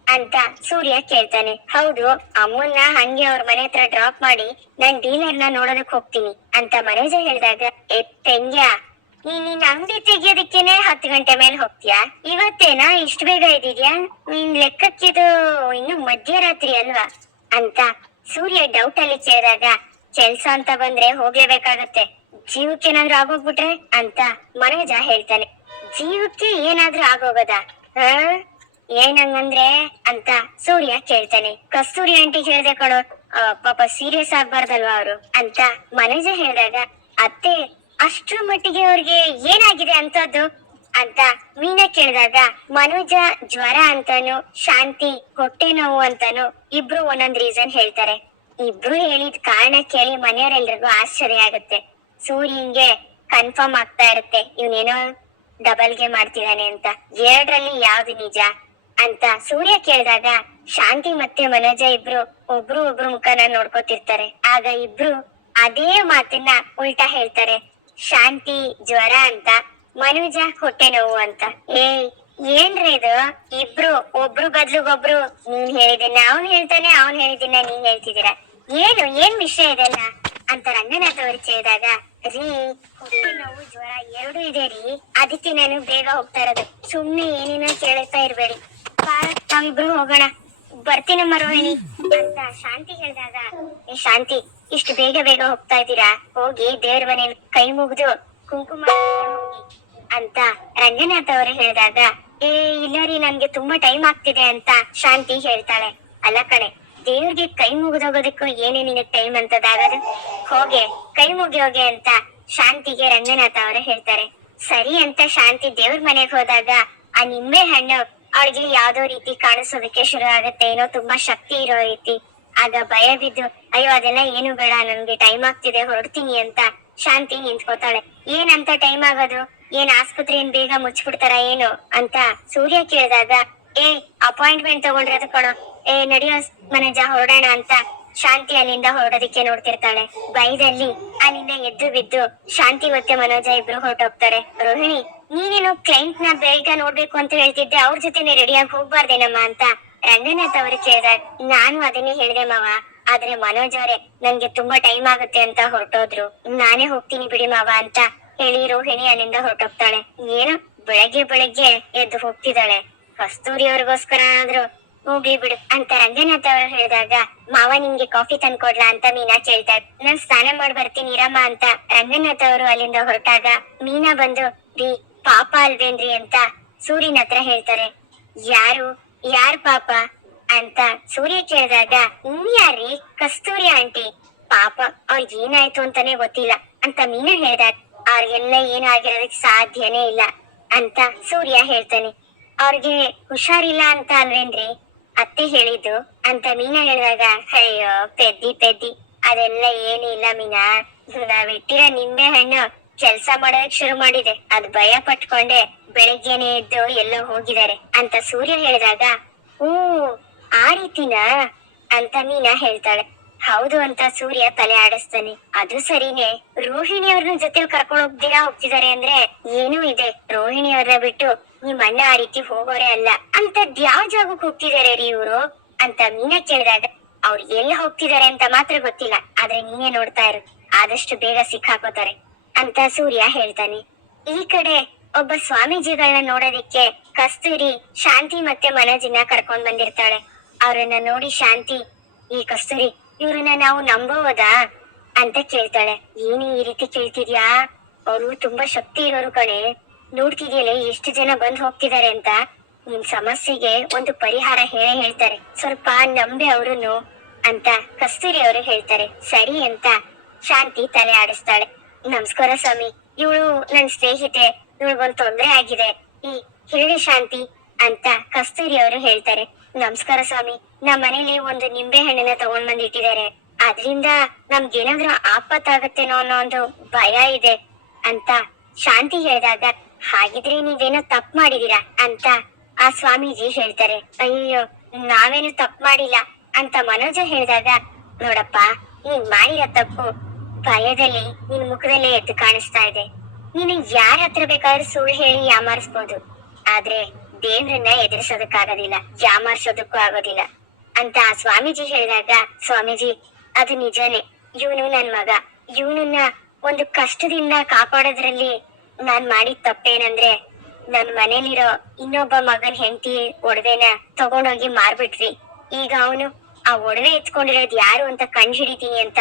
B: ಅಂತ ಸೂರ್ಯ ಕೇಳ್ತಾನೆ. ಹೌದು, ಅಮ್ಮನ್ನ ಹಂಗೆ ಅವ್ರ ಮನೆ ಹತ್ರ ಡ್ರಾಪ್ ಮಾಡಿ ನನ್ ಡೀಲರ್ನ ನೋಡೋದಕ್ ಹೋಗ್ತೀನಿ ಅಂತ ಮನೇಜ ಹೇಳಿದಾಗ, ಏ ಪೆಂಗ್ಯ, ನೀ ನಿನ್ ಅಂಗಡಿ ತೆಗಿಯೋದಕ್ಕೇನೆ ಹತ್ತು ಗಂಟೆ ಮೇಲೆ ಹೋಗ್ತೀಯಾ? ಇವತ್ತೇನಾ ಇಷ್ಟು ಬೇಗ ಇದೀಯಾ ನಿನ್ ಲೆಕ್ಕಕ್ಕಿದು ಇನ್ನು ಮಧ್ಯರಾತ್ರಿ ಅಲ್ವಾ? ಅಂತ ಸೂರ್ಯ ಡೌಟ್ ಅಲ್ಲಿ ಕೇಳಿದಾಗ ಕೆಲ್ಸ ಅಂತ ಬಂದ್ರೆ ಹೋಗ್ಲೇಬೇಕಾಗತ್ತೆ. ಜೀವಕ್ಕೆ ಏನಾದ್ರೂ ಆಗೋಗ್ಬಿಟ್ರೆ? ಅಂತ ಮನೋಜ ಹೇಳ್ತಾನೆ. ಜೀವಕ್ಕೆ ಏನಾದ್ರೂ ಆಗೋಗದ? ಏನಂಗಂದ್ರೆ? ಅಂತ ಸೂರ್ಯ ಕೇಳ್ತಾನೆ. ಕಸ್ತೂರಿ ಆಂಟಿ ಹೇಳ್ದೆ ಕಣೋ ಪಾಪ ಸೀರಿಯಸ್ ಆಗ್ಬಾರ್ದಲ್ವಾ ಅವರು? ಅಂತ ಮನೋಜ ಹೇಳಿದಾಗ, ಅತ್ತೆ, ಅಷ್ಟ್ರ ಮಟ್ಟಿಗೆ ಅವ್ರಿಗೆ ಏನಾಗಿದೆ ಅಂತದ್ದು ಅಂತ ಮೀನಾ ಕೇಳಿದಾಗ, ಮನೋಜ, ಜ್ವರ ಅಂತಾನು, ಶಾಂತಿ, ಹೊಟ್ಟೆ ನೋವು ಅಂತಾನು ಇಬ್ರು ಒಂದೊಂದ್ ರೀಸನ್ ಹೇಳ್ತಾರೆ. ಇಬ್ರು ಹೇಳಿದ ಕಾರಣ ಕೇಳಿ ಮನೆಯವರೆಲ್ರಿಗೂ ಆಶ್ಚರ್ಯ ಆಗುತ್ತೆ. ಸೂರ್ಯಂಗೆ ಕನ್ಫರ್ಮ್ ಆಗ್ತಾ ಇರುತ್ತೆ. ಇವನೇನೋ ಡಬಲ್ಗೆ ಮಾಡ್ತಿದ್ದಾನೆ ಅಂತ. ಎರಡರಲ್ಲಿ ಯಾವ್ದು ನಿಜ? ಅಂತ ಸೂರ್ಯ ಕೇಳಿದಾಗ, ಶಾಂತಿ ಮತ್ತೆ ಮನೋಜ ಇಬ್ರು ಒಬ್ರು ಒಬ್ರು ಮುಖನ ನೋಡ್ಕೋತಿರ್ತಾರೆ. ಆಗ ಇಬ್ರು ಅದೇ ಮಾತನ್ನ ಉಲ್ಟಾ ಹೇಳ್ತಾರೆ. ಶಾಂತಿ, ಜ್ವರ ಅಂತ ಮನುಜ ಹೊಟ್ಟೆ ನೋವು ಅಂತ. ಏಯ್, ಏನ್ರಿ ಇದು? ಇಬ್ರು, ಒಬ್ರು ಬದ್ಲುಗೊಬ್ರು ನೀನ್ ಹೇಳಿದಿನ ಅವ್ನ್ ಹೇಳ್ತಾನೆ, ಅವ್ನ್ ಹೇಳಿದಿನ ನೀನ್ ಹೇಳ್ತಿದೀರ ಏನು, ಏನ್ ವಿಷಯ ಇದೆಲ್ಲ? ಅಂತ ರಂಗನ ತೋರಿಸಿದಾಗ ರೀ, ಹೊಟ್ಟೆ ನೋವು, ಜ್ವರ ಎರಡು ಇದೆ ರೀ. ಅದಕ್ಕೆ ನಾನು ಬೇಗ ಹೋಗ್ತಾ ಇರೋದು. ಸುಮ್ನೆ ಏನೇನೋ ಕೇಳ್ತಾ ಇರ್ಬೇಡಿ. ಬಾರ ನಾವಿಬ್ರು ಹೋಗೋಣ. ಬರ್ತೀನಿ ರೋಹಿಣಿ ಅಂತ ಶಾಂತಿ ಹೇಳಿದಾಗ, ಏ ಶಾಂತಿ, ಇಷ್ಟು ಬೇಗ ಬೇಗ ಹೋಗ್ತಾ ಇದ್ದೀರಾ? ಹೋಗಿ ದೇವ್ರ ಮನೇಲಿ ಕೈ ಮುಗಿದು ಕುಂಕುಮ ಹೋಗಿ. ಅಂತ ರಂಜನಾಥ್ ಅವರು ಹೇಳಿದಾಗ, ಏ, ಇಲ್ಲ ರೀ, ನನ್ಗೆ ತುಂಬಾ ಟೈಮ್ ಆಗ್ತಿದೆ ಅಂತ ಶಾಂತಿ ಹೇಳ್ತಾಳೆ. ಅಲ್ಲ ಕಣೆ, ದೇವ್ರಿಗೆ ಕೈ ಮುಗಿದೋಗೋದಕ್ಕೂ ಏನೇ ನಿನಗೆ ಟೈಮ್ ಅಂತದಾಗದು. ಹೋಗೆ, ಕೈ ಮುಗಿಯೋಗೆ ಅಂತ ಶಾಂತಿಗೆ ರಂಗನಾಥ್ ಅವರು ಹೇಳ್ತಾರೆ. ಸರಿ ಅಂತ ಶಾಂತಿ ದೇವ್ರ ಮನೆಗೆ ಹೋದಾಗ, ಆ ನಿಂಬೆ ಹಣ್ಣು ಅವಳಿಗೆ ಯಾವ್ದೋ ರೀತಿ ಕಾಣಿಸೋದಕ್ಕೆ ಶುರು ಆಗತ್ತೆ, ಏನೋ ತುಂಬಾ ಶಕ್ತಿ ಇರೋ ರೀತಿ. ಆಗ ಭಯ ಬಿದ್ದು, ಅಯ್ಯೋ, ಅದೆಲ್ಲ ಏನು ಬೇಡ, ನನ್ಗೆ ಟೈಮ್ ಆಗ್ತಿದೆ, ಹೊರಡ್ತೀನಿ ಅಂತ ಶಾಂತಿ ನಿಂತ್ಕೋತಾಳೆ. ಏನಂತ ಟೈಮ್ ಆಗೋದು? ಏನ್ ಆಸ್ಪತ್ರೆ ಏನ್ ಬೇಗ ಮುಚ್ಚಿಬಿಡ್ತಾರ ಏನು ಅಂತ ಸೂರ್ಯ ಕೇಳಿದಾಗ, ಏ ಅಪಾಯಿಂಟ್ಮೆಂಟ್ ತಗೊಂಡ್ರೆ ಕಣೋ. ಏ, ನಡೆಯೋ ಮನಜ ಹೊರಡೋಣ ಅಂತ ಶಾಂತಿ ಅಲ್ಲಿಂದ ಹೊರಡೋದಕ್ಕೆ ನೋಡ್ತಿರ್ತಾಳೆ. ಬೈದಲ್ಲಿ ಅಲ್ಲಿಂದ ಎದ್ದು ಬಿದ್ದು ಶಾಂತಿ ಮತ್ತೆ ಮನೋಜ ಇಬ್ರು ಹೊರಟೋಗ್ತಾರೆ. ರೋಹಿಣಿ, ನೀನೇನು ಕ್ಲೈಂಟ್ನ ಬೇಗ ನೋಡ್ಬೇಕು ಅಂತ ಹೇಳ್ತಿದ್ದೆ. ಅವ್ರ ಜೊತೆನೆ ರೆಡಿಯಾಗಿ ಹೋಗ್ಬಾರ್ದೇನಮ್ಮ ಅಂತ ರಂಗನಾಥ್ ಅವರು ಕೇಳಿದಾಗ, ನಾನು ಅದನ್ನೇ ಹೇಳಿದೆ ಮಾವ. ಆದ್ರೆ ಮನೋಜ್ ಅವರೇ, ನನ್ಗೆ ತುಂಬಾ ಟೈಮ್ ಆಗುತ್ತೆ ಅಂತ ಹೊರಟೋದ್ರು. ನಾನೇ ಹೋಗ್ತೀನಿ ಬಿಡಿ ಮಾವ ಅಂತ ಹೇಳಿ ರೋಹಿಣಿ ಅಲ್ಲಿಂದ ಹೊರಟೋಗ್ತಾಳೆ. ಏನ ಬೆಳಗ್ಗೆ ಬೆಳಗ್ಗೆ ಎದ್ದು ಹೋಗ್ತಿದ್ದಾಳೆ. ಕಸ್ತೂರಿ ಅವ್ರಿಗೋಸ್ಕರ ಆದ್ರೂ ಹೋಗ್ಲಿ ಬಿಡು ಅಂತ ರಂಗನಾಥ್ ಅವರು ಹೇಳಿದಾಗ, ಮಾವ ನಿಂಗೆ ಕಾಫಿ ತಂದ್ಕೊಡ್ಲಾ ಅಂತ ಮೀನಾ ಕೇಳ್ತಾ. ನಾನ್ ಸ್ನಾನ ಮಾಡಿ ಬರ್ತೀನಿ ಇರಮ್ಮ ಅಂತ ರಂಗನಾಥ್ ಅವರು ಅಲ್ಲಿಂದ ಹೊರಟಾಗ ಮೀನಾ ಬಂದು ಬಿ ಪಾಪ ಅಲ್ವೇನ್ರಿ ಅಂತ ಸೂರ್ಯನ ಹತ್ರ ಹೇಳ್ತಾರೆ. ಯಾರು, ಯಾರ್ ಪಾಪ ಅಂತ ಸೂರ್ಯ ಕೇಳಿದಾಗ ಯಾರ್ರಿ? ಕಸ್ತೂರಿ ಆಂಟಿ. ಪಾಪ, ಅವ್ರಿಗೆ ಏನಾಯ್ತು ಅಂತಾನೆ ಗೊತ್ತಿಲ್ಲ ಅಂತ ಮೀನಾ ಹೇಳ್ದಾಗ ಅವ್ರಿಗೆಲ್ಲ ಏನಾಗಿರೋದಕ್ಕೆ ಸಾಧ್ಯನೇ ಇಲ್ಲ ಅಂತ ಸೂರ್ಯ ಹೇಳ್ತಾನೆ. ಅವ್ರಿಗೆ ಹುಷಾರಿಲ್ಲ ಅಂತ ಅಲ್ವೇನ್ರಿ ಅತ್ತೆ ಹೇಳಿದ್ದು ಅಂತ ಮೀನಾ ಹೇಳಿದಾಗ, ಅಯ್ಯೋ, ಪೆದ್ದಿ ಪೆದ್ದಿ, ಅದೆಲ್ಲ ಏನಿಲ್ಲ ಮೀನಾ. ನಾವಿಟ್ಟಿರೋ ನಿಂಬೆ ಹಣ್ಣು ಕೆಲ್ಸ ಮಾಡೋದಕ್ ಶುರು ಮಾಡಿದೆ. ಅದ್ ಭಯ ಪಟ್ಕೊಂಡೆ ಬೆಳಿಗ್ಗೆನೆ ಎದ್ದು ಎಲ್ಲೋ ಹೋಗಿದ್ದಾರೆ. ಅಂತ ಸೂರ್ಯ ಹೇಳಿದಾಗ, ಹ್ಮ್, ಆ ರೀತಿನ? ಅಂತ ಮೀನಾ ಹೇಳ್ತಾಳೆ. ಹೌದು ಅಂತ ಸೂರ್ಯ ತಲೆ ಆಡಿಸ್ತಾನೆ. ಅದು ಸರಿನೇ. ರೋಹಿಣಿ ಅವ್ರನ್ನ ಜೊತೆ ಕರ್ಕೊಂಡು ಹೋಗ್ದಿರಾ ಹೋಗ್ತಿದ್ದಾರೆ ಅಂದ್ರೆ ಏನೂ ಇದೆ. ರೋಹಿಣಿ ಅವ್ರನ್ನ ಬಿಟ್ಟು ನಿಮ್ ಅಣ್ಣ ಆ ರೀತಿ ಹೋಗೋರೆ ಅಲ್ಲ. ಅಂತ ಯಾವ ಜಾಗಕ್ಕೆ ಹೋಗ್ತಿದಾರೆ ರೀ ಇವ್ರು. ಅಂತ ಮೀನಾ ಕೇಳಿದಾಗ ಅವ್ರು ಎಲ್ಲಿ ಹೋಗ್ತಿದ್ದಾರೆ ಅಂತ ಮಾತ್ರ ಗೊತ್ತಿಲ್ಲ. ಆದ್ರೆ ನೀನೇ ನೋಡ್ತಾ ಇರು. ಆದಷ್ಟು ಬೇಗ ಸಿಕ್ಕಾಕೋತಾರೆ ಅಂತ ಸೂರ್ಯ ಹೇಳ್ತಾನೆ. ಈ ಕಡೆ ಒಬ್ಬ ಸ್ವಾಮೀಜಿಗಳನ್ನ ನೋಡೋದಿಕ್ಕೆ ಕಸ್ತೂರಿ, ಶಾಂತಿ ಮತ್ತೆ ಮನೋಜಿನ ಕರ್ಕೊಂಡ್ ಬಂದಿರ್ತಾಳೆ. ಅವ್ರನ್ನ ನೋಡಿ ಶಾಂತಿ, ಈ ಕಸ್ತೂರಿ ಇವ್ರನ್ನ ನಾವು ನಂಬೋದಾ ಅಂತ ಕೇಳ್ತಾಳೆ. ಏನೇ ಈ ರೀತಿ ಕೇಳ್ತಿದ್ಯಾ? ಅವರು ತುಂಬಾ ಶಕ್ತಿ ಇರೋರು ಕಣೆ. ನೋಡ್ತಿದ್ಯಲೇ ಎಷ್ಟು ಜನ ಬಂದ್ ಹೋಗ್ತಿದ್ದಾರೆ ಅಂತ. ನಿನ್ ಸಮಸ್ಯೆಗೆ ಒಂದು ಪರಿಹಾರ ಹೇಳೇ ಹೇಳ್ತಾರೆ. ಸ್ವಲ್ಪ ನಂಬೆ ಅವರನ್ನು ಅಂತ ಕಸ್ತೂರಿ ಅವರು ಹೇಳ್ತಾರೆ. ಸರಿ ಅಂತ ಶಾಂತಿ ತಲೆ ಆಡಿಸ್ತಾಳೆ. ನಮಸ್ಕಾರ ಸ್ವಾಮಿ. ಇವಳು ನನ್ ಸ್ನೇಹಿತೆ. ಇವಳಿಗೊಂದ್ ತೊಂದ್ರೆ ಆಗಿದೆ. ಈ ಹೇಳಿ ಶಾಂತಿ ಅಂತ ಕಸ್ತೂರಿ ಅವರು ಹೇಳ್ತಾರೆ. ನಮಸ್ಕಾರ ಸ್ವಾಮಿ. ನಮ್ಮ ಮನೇಲಿ ಒಂದು ನಿಂಬೆ ಹಣ್ಣನ್ನ ತಗೊಂಡ್ ಬಂದಿಟ್ಟಿದ್ದಾರೆ. ಅದ್ರಿಂದ ನಮ್ಗೇನಾದ್ರೂ ಆಪತ್ತಾಗತ್ತೇನೋ ಅನ್ನೋ ಒಂದು ಭಯ ಇದೆ ಅಂತ ಶಾಂತಿ ಹೇಳಿದಾಗ, ಹಾಗಿದ್ರೆ ನೀವೇನೋ ತಪ್ಪು ಮಾಡಿದೀರಾ? ಅಂತ ಆ ಸ್ವಾಮೀಜಿ ಹೇಳ್ತಾರೆ. ಅಯ್ಯೋ ನಾವೇನು ತಪ್ಪು ಮಾಡಿಲ್ಲ ಅಂತ ಮನೋಜ ಹೇಳಿದಾಗ, ನೋಡಪ್ಪ, ನೀನ್ ಮಾಡಿರೋ ತಪ್ಪು ಭಯದಲ್ಲಿ ನಿನ್ ಮುಖದಲ್ಲೇ ಎದ್ದು ಕಾಣಿಸ್ತಾ ಇದೆ. ನೀನು ಯಾರ ಹತ್ರ ಬೇಕಾದ್ರೂ ಸುಳ್ಳು ಹೇಳಿ ಯಾಮಾರಿಸ್ಬೋದು. ಆದ್ರೆ ದೇವ್ರನ್ನ ಎದುರಿಸೋದಕ್ಕಾಗೋದಿಲ್ಲ ಯಾಮಾರ್ಸೋದಕ್ಕೂ ಆಗೋದಿಲ್ಲ. ಅಂತ ಸ್ವಾಮೀಜಿ ಹೇಳಿದಾಗ, ಸ್ವಾಮೀಜಿ, ಅದು ನಿಜನೇ. ಇವನು ನನ್ ಮಗ. ಇವನನ್ನ ಒಂದು ಕಷ್ಟದಿಂದ ಕಾಪಾಡೋದ್ರಲ್ಲಿ ನಾನ್ ಮಾಡಿದ ತಪ್ಪೇನಂದ್ರೆ, ನನ್ ಮನೇಲಿರೋ ಇನ್ನೊಬ್ಬ ಮಗನ್ ಹೆಂಡತಿ ಒಡವೆನ ತಗೊಂಡೋಗಿ ಮಾರ್ಬಿಟ್ವಿ ಈಗ ಅವನು ಆ ಒಡವೆ ಎತ್ಕೊಂಡಿರೋದ್ ಯಾರು ಅಂತ ಕಂಡು ಹಿಡಿತೀನಿ ಅಂತ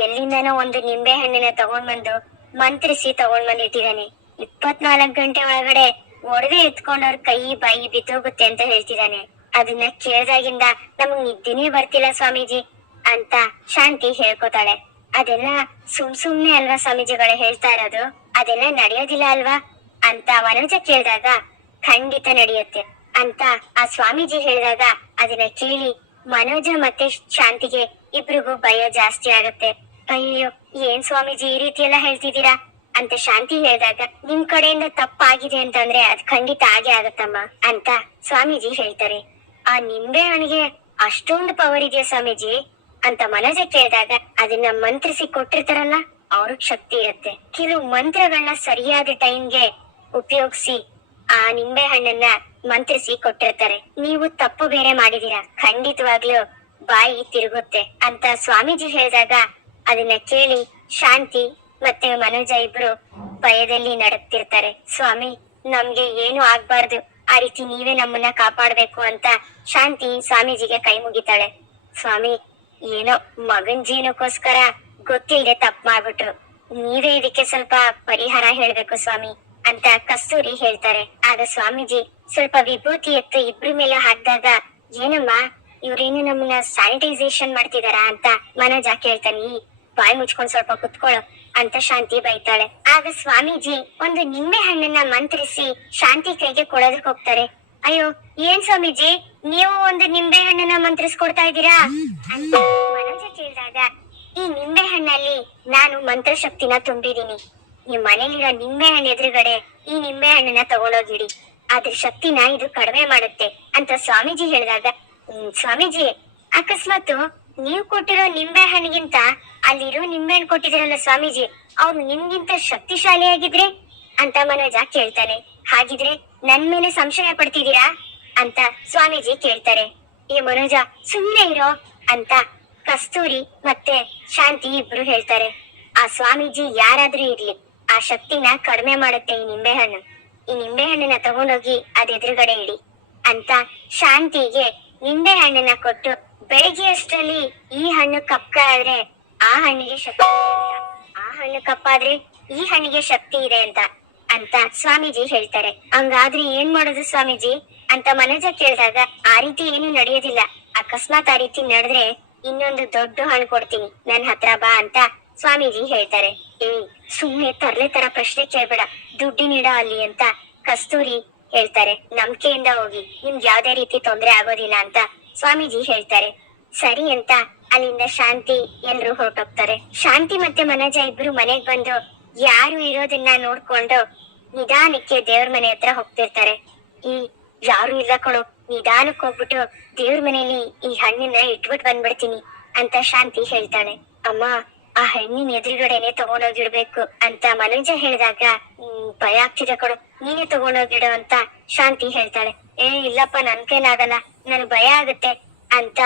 B: ಎಲ್ಲಿಂದನೋ ಒಂದು ನಿಂಬೆ ಹಣ್ಣಿನ ತಗೊಂಡ್ ಬಂದು ಮಂತ್ರಿಸಿ ತಗೊಂಡ್ ಬಂದಿಟ್ಟಿದ್ದಾನೆ ಇಪ್ಪತ್ನಾಲ್ಕು ಗಂಟೆ ಒಳಗಡೆ ಒಡವೆ ಎತ್ಕೊಂಡವ್ರ ಕೈ ಬಾಯಿ ಬಿದ್ದೋಗುತ್ತೆ ಅಂತ ಹೇಳ್ತಿದ್ದಾನೆ ಅದನ್ನ ಕೇಳ್ದಾಗಿಂದ ನಮಗ್ ನಿದ್ದೆನೇ ಬರ್ತಿಲ್ಲ ಸ್ವಾಮೀಜಿ ಅಂತ ಶಾಂತಿ ಹೇಳ್ಕೊತಾಳೆ. ಅದೆಲ್ಲ ಸುಮ್ ಸುಮ್ನೆ ಅಲ್ವಾ ಸ್ವಾಮೀಜಿಗಳು ಹೇಳ್ತಾ ಇರೋದು? ಅದೆಲ್ಲ ನಡೆಯೋದಿಲ್ಲ ಅಲ್ವಾ? ಅಂತ ವನಜ ಕೇಳಿದಾಗ ಖಂಡಿತ ನಡೆಯುತ್ತೆ ಅಂತ ಆ ಸ್ವಾಮೀಜಿ ಹೇಳಿದಾಗ ಅದನ್ನ ಕೇಳಿ ಮನೋಜ ಮತ್ತೆ ಶಾಂತಿಗೆ ಇಬ್ರಿಗೂ ಭಯ ಜಾಸ್ತಿ ಆಗತ್ತೆ. ಅಯ್ಯೋ ಏನ್ ಸ್ವಾಮೀಜಿ ಈ ರೀತಿ ಎಲ್ಲ ಹೇಳ್ತಿದ್ದೀರಾ? ಅಂತ ಶಾಂತಿ ಹೇಳಿದಾಗ ನಿಮ್ ಕಡೆಯಿಂದ ತಪ್ಪಾಗಿದೆ ಅಂತಂದ್ರೆ ಅದ್ ಖಂಡಿತ ಆಗೇ ಆಗತ್ತಮ್ಮ ಅಂತ ಸ್ವಾಮೀಜಿ ಹೇಳ್ತಾರೆ. ಆ ನಿಂಬೆ ಹಣ್ಣಿಗೆ ಅಷ್ಟೊಂದು ಪವರ್ ಇದೆಯಾ ಸ್ವಾಮೀಜಿ? ಅಂತ ಮನೋಜ ಕೇಳಿದಾಗ ಅದನ್ನ ಮಂತ್ರಿಸಿ ಕೊಟ್ಟಿರ್ತಾರಲ್ಲ, ಅವ್ರಿಗೆ ಶಕ್ತಿ ಇರುತ್ತೆ. ಕೆಲವು ಮಂತ್ರಗಳನ್ನ ಸರಿಯಾದ ಟೈಮ್ಗೆ ಉಪಯೋಗಿಸಿ ಆ ನಿಂಬೆ ಹಣ್ಣನ್ನ ಮಂತ್ರಿಸಿ ಕೊಟ್ಟಿರ್ತಾರೆ. ನೀವು ತಪ್ಪು ಬೇರೆ ಮಾಡಿದೀರಾ? ಖಂಡಿತವಾಗ್ಲೂ ಬಾಯಿ ತಿರುಗುತ್ತೆ ಅಂತ ಸ್ವಾಮೀಜಿ ಹೇಳಿದಾಗ ಅದನ್ನ ಕೇಳಿ ಶಾಂತಿ ಮತ್ತೆ ಮನೋಜ ಇಬ್ರು ಭಯದಲ್ಲಿ ನಡಕ್ತಿರ್ತಾರೆ ಸ್ವಾಮಿ ನಮ್ಗೆ ಏನು ಆಗ್ಬಾರ್ದು. ಆ ರೀತಿ ನೀವೇ ನಮ್ಮನ್ನ ಕಾಪಾಡ್ಬೇಕು ಅಂತ ಶಾಂತಿ ಸ್ವಾಮೀಜಿಗೆ ಕೈ ಮುಗಿತಾಳೆ. ಸ್ವಾಮಿ ಏನೋ ಮಗನ್ ಜೀವನಕ್ಕೋಸ್ಕರ ಗೊತ್ತಿಲ್ಲದೆ ತಪ್ಪು ಮಾಡ್ಬಿಟ್ರು. ನೀವೇ ಇದಕ್ಕೆ ಸ್ವಲ್ಪ ಪರಿಹಾರ ಹೇಳ್ಬೇಕು ಸ್ವಾಮಿ ಅಂತ ಕಸ್ತೂರಿ ಹೇಳ್ತಾರೆ. ಆಗ ಸ್ವಾಮೀಜಿ ಸ್ವಲ್ಪ ವಿಭೂತಿ ಎತ್ತು ಇಬ್ರ ಮೇಲೆ ಹಾಕಿದಾಗ ಏನಮ್ಮ ಇವ್ರೇನು ನಮ್ಮನ್ನ ಸ್ಯಾನಿಟೈಸೇಷನ್ ಮಾಡ್ತಿದಾರಾ ಅಂತ ಮನೋಜ ಕೇಳ್ತಾನೆ "ಈ, ಬಾಯಿ ಮುಚ್ಕೊಂಡ್ ಸ್ವಲ್ಪ ಕುತ್ಕೊಳ್ಳೋ ಅಂತ ಶಾಂತಿ ಬೈತಾಳೆ. ಆಗ ಸ್ವಾಮೀಜಿ ಒಂದು ನಿಂಬೆ ಹಣ್ಣನ್ನ ಮಂತ್ರಿಸಿ ಶಾಂತಿ ಕೈಗೆ ಕೊಡೋದಕ್ ಹೋಗ್ತಾರೆ. ಅಯ್ಯೋ, ಏನ್ ಸ್ವಾಮೀಜಿ? ನೀವು ಒಂದು ನಿಂಬೆ ಹಣ್ಣನ್ನ ಮಂತ್ರಿಸ್ಕೊಡ್ತಾ ಇದ್ದೀರಾ? ಅಂತ ಕೇಳಿದಾಗ, ಈ ನಿಂಬೆ ಹಣ್ಣಲ್ಲಿ ನಾನು ಮಂತ್ರಶಕ್ತಿನ ತುಂಬಿದೀನಿ ನಿಮ್ ಮನೇಲಿರೋ ನಿಂಬೆ ಹಣ್ಣು ಎದುರುಗಡೆ ಈ ನಿಂಬೆ ಹಣ್ಣನ್ನ ತಗೊಳೋಗಿಡಿ. ಅದ್ರ ಶಕ್ತಿನ ಇದು ಕಡಿಮೆ ಮಾಡುತ್ತೆ ಅಂತ ಸ್ವಾಮೀಜಿ ಹೇಳಿದಾಗ ಸ್ವಾಮೀಜಿ ಅಕಸ್ಮಾತ್ ನೀವು ಕೊಟ್ಟಿರೋ ನಿಂಬೆ ಹಣ್ಣಿಗಿಂತ ಅಲ್ಲಿರೋ ನಿಂಬೆ ಹಣ್ಣು ಕೊಟ್ಟಿದ್ರಲ್ಲ ಸ್ವಾಮೀಜಿ, ಅವ್ರು ನಿಮ್ಗಿಂತ ಶಕ್ತಿಶಾಲಿಯಾಗಿದ್ರೆ? ಅಂತ ಮನೋಜ ಕೇಳ್ತಾನೆ. ಹಾಗಿದ್ರೆ ನನ್ ಮೇಲೆ ಸಂಶಯ ಪಡ್ತಿದ್ದೀರಾ? ಅಂತ ಸ್ವಾಮೀಜಿ ಕೇಳ್ತಾರೆ. ಈ ಮನೋಜ ಸುಮ್ಮನೆ ಇರೋ? ಅಂತ ಕಸ್ತೂರಿ ಮತ್ತೆ ಶಾಂತಿ ಇಬ್ರು ಹೇಳ್ತಾರೆ. ಆ ಸ್ವಾಮೀಜಿ ಯಾರಾದ್ರೂ ಇರ್ಲಿ. ಆ ಶಕ್ತಿನ ಕಡಿಮೆ ಮಾಡುತ್ತೆ ಈ ನಿಂಬೆಹಣ್ಣು ಈ ನಿಂಬೆಹಣ್ಣನ್ನ ತಗೊಂಡೋಗಿ ಅದ್ ಎದುರುಗಡೆ ಇಡಿ. ಅಂತ ಶಾಂತಿಗೆ ನಿಂಬೆ ಹಣ್ಣನ್ನ ಕೊಟ್ಟು ಬೆಳಿಗ್ಗೆ ಅಷ್ಟರಲ್ಲಿ ಈ ಹಣ್ಣು ಕಪ್ಪಾದ್ರೆ ಆ ಹಣ್ಣಿಗೆ ಶಕ್ತಿ ಆ ಹಣ್ಣು ಕಪ್ಪಾದ್ರೆ ಈ ಹಣ್ಣಿಗೆ ಶಕ್ತಿ ಇದೆ ಅಂತ ಅಂತ ಸ್ವಾಮೀಜಿ ಹೇಳ್ತಾರೆ. ಹಂಗಾದ್ರೆ ಏನ್ ಮಾಡೋದು ಸ್ವಾಮೀಜಿ? ಅಂತ ಮನೋಜ ಕೇಳಿದಾಗ, ಆ ರೀತಿ ಏನು ನಡೆಯೋದಿಲ್ಲ. ಅಕಸ್ಮಾತ್ ಆ ರೀತಿ ನಡೆದ್ರೆ ಇನ್ನೊಂದು ದೊಡ್ಡ ಹಣ್ಣು ಕೊಡ್ತೀನಿ, ನನ್ ಹತ್ರ ಬಾ ಅಂತ ಸ್ವಾಮೀಜಿ ಹೇಳ್ತಾರೆ. ಏ ಸುಮ್ನೆ ತರ್ಲೆ ತರ ಪ್ರಶ್ನೆ ಕೇಳ್ಬೇಡ. ದುಡ್ಡಿನಿಡ ಅಲ್ಲಿ ಅಂತ ಕಸ್ತೂರಿ ಹೇಳ್ತಾರೆ. ನಂಬಿಕೆಯಿಂದ ಹೋಗಿ, ನಿಮ್ಗೆ ಯಾವ್ದೇ ರೀತಿ ತೊಂದರೆ ಆಗೋದಿಲ್ಲ ಅಂತ ಸ್ವಾಮೀಜಿ ಹೇಳ್ತಾರೆ ಸರಿ ಅಂತ ಅಲ್ಲಿಂದ ಶಾಂತಿ ಎಲ್ರು ಹೊರಟೋಗ್ತಾರೆ. ಶಾಂತಿ ಮತ್ತೆ ಮನೋಜ ಇಬ್ರು ಮನೆಗ್ ಬಂದು ಯಾರು ಇರೋದನ್ನ ನೋಡ್ಕೊಂಡು ನಿಧಾನಕ್ಕೆ ದೇವ್ರ ಮನೆ ಹತ್ರ ಹೋಗ್ತಿರ್ತಾರೆ. ಈ ಯಾರು ಇಲ್ಲ ಕಣೋ ನಿಧಾನಕ್ಕೆ ಹೋಗ್ಬಿಟ್ಟು ದೇವ್ರ ಮನೆಯಲ್ಲಿ ಈ ಹಣ್ಣನ್ನ ಇಟ್ಬಿಟ್ಟು ಬಂದ್ಬಿಡ್ತೀನಿ ಅಂತ ಶಾಂತಿ ಹೇಳ್ತಾಳೆ. ಅಮ್ಮ ಆ ಹಣ್ಣಿನ ಎದುರುಗಡೆನೆ ತಗೊಂಡೋಗಿರ್ಬೇಕು ಅಂತ ಮನೋಜ ಹೇಳಿದಾಗ "ಹ್ಮ್, ಭಯ ಆಗ್ತಿದೆ ಕಣೋ ನೀನೇ ತಗೊಂಡೋಗಿಡು ಅಂತ ಶಾಂತಿ ಹೇಳ್ತಾಳೆ. ಏ ಇಲ್ಲಪ್ಪ ನನ್ ಕೈಲಾಗಲ್ಲ ನನ್ ಭಯ ಆಗುತ್ತೆ ಅಂತ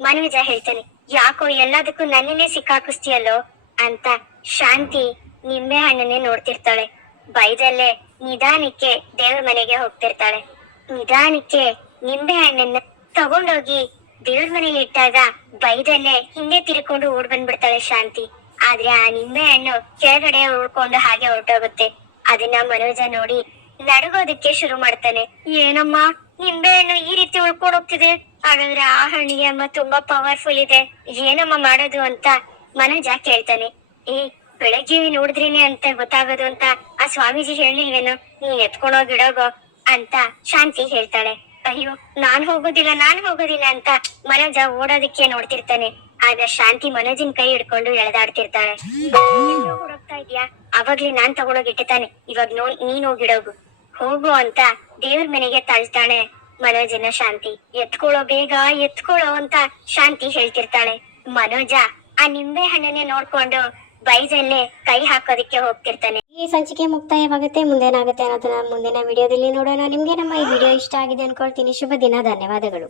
B: ಮನುಜ ಹೇಳ್ತಾನೆ. ಯಾಕೋ ಎಲ್ಲದಕ್ಕೂ ನನ್ನನ್ನೇ ಸಿಕ್ಕಾಕಿಸ್ತೀಯಲ್ಲೋ ಅಂತ ಶಾಂತಿ ನಿಂಬೆ ಹಣ್ಣನ್ನೇ ನೋಡ್ತಿರ್ತಾಳೆ. ಬೈದಲ್ಲೇ ನಿಧಾನಕ್ಕೆ ದೇವ್ರ ಮನೆಗೆ ಹೋಗ್ತಿರ್ತಾಳೆ. ನಿಧಾನಕ್ಕೆ ನಿಂಬೆ ಹಣ್ಣನ್ನ ತಗೊಂಡೋಗಿ ದೇವ್ರ ಮನೇಲಿ ಇಟ್ಟಾಗ ಬೈದಲ್ಲೇ ಹಿಂದೆ ತಿರ್ಕೊಂಡು ಓಡ್ ಬಂದ್ಬಿಡ್ತಾಳೆ ಶಾಂತಿ. ಆದ್ರೆ ಆ ನಿಂಬೆ ಹಣ್ಣು ಕೆಳಗಡೆ ಉಳ್ಕೊಂಡು ಹಾಗೆ ಹೊರಟೋಗುತ್ತೆ. ಅದನ್ನ ಮನೋಜ ನೋಡಿ ನಡಗೋದಕ್ಕೆ ಶುರು ಮಾಡ್ತಾನೆ. ಏನಮ್ಮ? ನಿಂಬೆ ಹಣ್ಣು ಈ ರೀತಿ ಉಳ್ಕೊಂಡು ಹೋಗ್ತಿದೆ. ಹಾಗಾದ್ರೆ ಆ ಹಣ್ಣಿಗೆ ಅಮ್ಮ ತುಂಬಾ ಪವರ್ಫುಲ್ ಇದೆ. ಏನಮ್ಮ ಮಾಡೋದು ಅಂತ ಮನೋಜ ಕೇಳ್ತಾನೆ. ಏ, ಬೆಳಗ್ಗೆ ನೋಡಿದ್ರೇನೆ ಅಂತ ಗೊತ್ತಾಗೋದು ಅಂತ ಆ ಸ್ವಾಮೀಜಿ ಹೇಳಿಲ್ವೇನೋ? ನೀನ್ ಎತ್ಕೊಂಡೋಗಿಡೋಗೋ ಅಂತ ಶಾಂತಿ ಹೇಳ್ತಾಳೆ. ಅಯ್ಯೋ, ನಾನ್ ಹೋಗೋದಿಲ್ಲ ನಾನ್ ಹೋಗೋದಿಲ್ಲ ಅಂತ ಮನೋಜ ಓಡೋದಕ್ಕೆ ನೋಡ್ತಿರ್ತಾನೆ. ಆಗ ಶಾಂತಿ ಮನೋಜಿನ ಕೈ ಹಿಡ್ಕೊಂಡು ಎಳೆದಾಡ್ತಿರ್ತಾಳೆ. ಹೋಗ್ತಾ ಇದ್ಯಾ? ಅವಾಗ್ಲೇ ನಾನ್ ತಗೊಂಡೋಗಿ ಇಟ್ಟಿದ್ದಾನೆ. ಇವಾಗ ನೋ ನೀನ್ ಹೋಗಿಡೋಗು ಹೋಗು ಅಂತ ದೇವ್ರ ಮನೆಗೆ ತಳ್ತಾಳೆ ಮನೋಜನ ಶಾಂತಿ, ಎತ್ಕೊಳ್ಳೋ ಬೇಗ ಎತ್ಕೊಳ್ಳೋ ಅಂತ ಶಾಂತಿ ಹೇಳ್ತಿರ್ತಾಳೆ. ಮನೋಜ ಆ ನಿಂಬೆ ಹಣ್ಣನ್ನೇ ನೋಡ್ಕೊಂಡು ಬೈಜಲ್ಲೇ ಕೈ ಹಾಕೋದಿಕ್ಕೆ ಹೋಗ್ತಿರ್ತಾನೆ.
A: ಈ ಸಂಚಿಕೆ ಮುಕ್ತಾಯವಾಗುತ್ತೆ. ಮುಂದೇನಾಗುತ್ತೆ ಅನ್ನೋದನ್ನ ಮುಂದಿನ ವಿಡಿಯೋದಲ್ಲಿ ನೋಡೋಣ. ನಿಮ್ಗೆ ನಮ್ಮ ಈ ವಿಡಿಯೋ ಇಷ್ಟ ಆಗಿದೆ ಅನ್ಕೊಳ್ತೀನಿ. ಶುಭ ದಿನ. ಧನ್ಯವಾದಗಳು.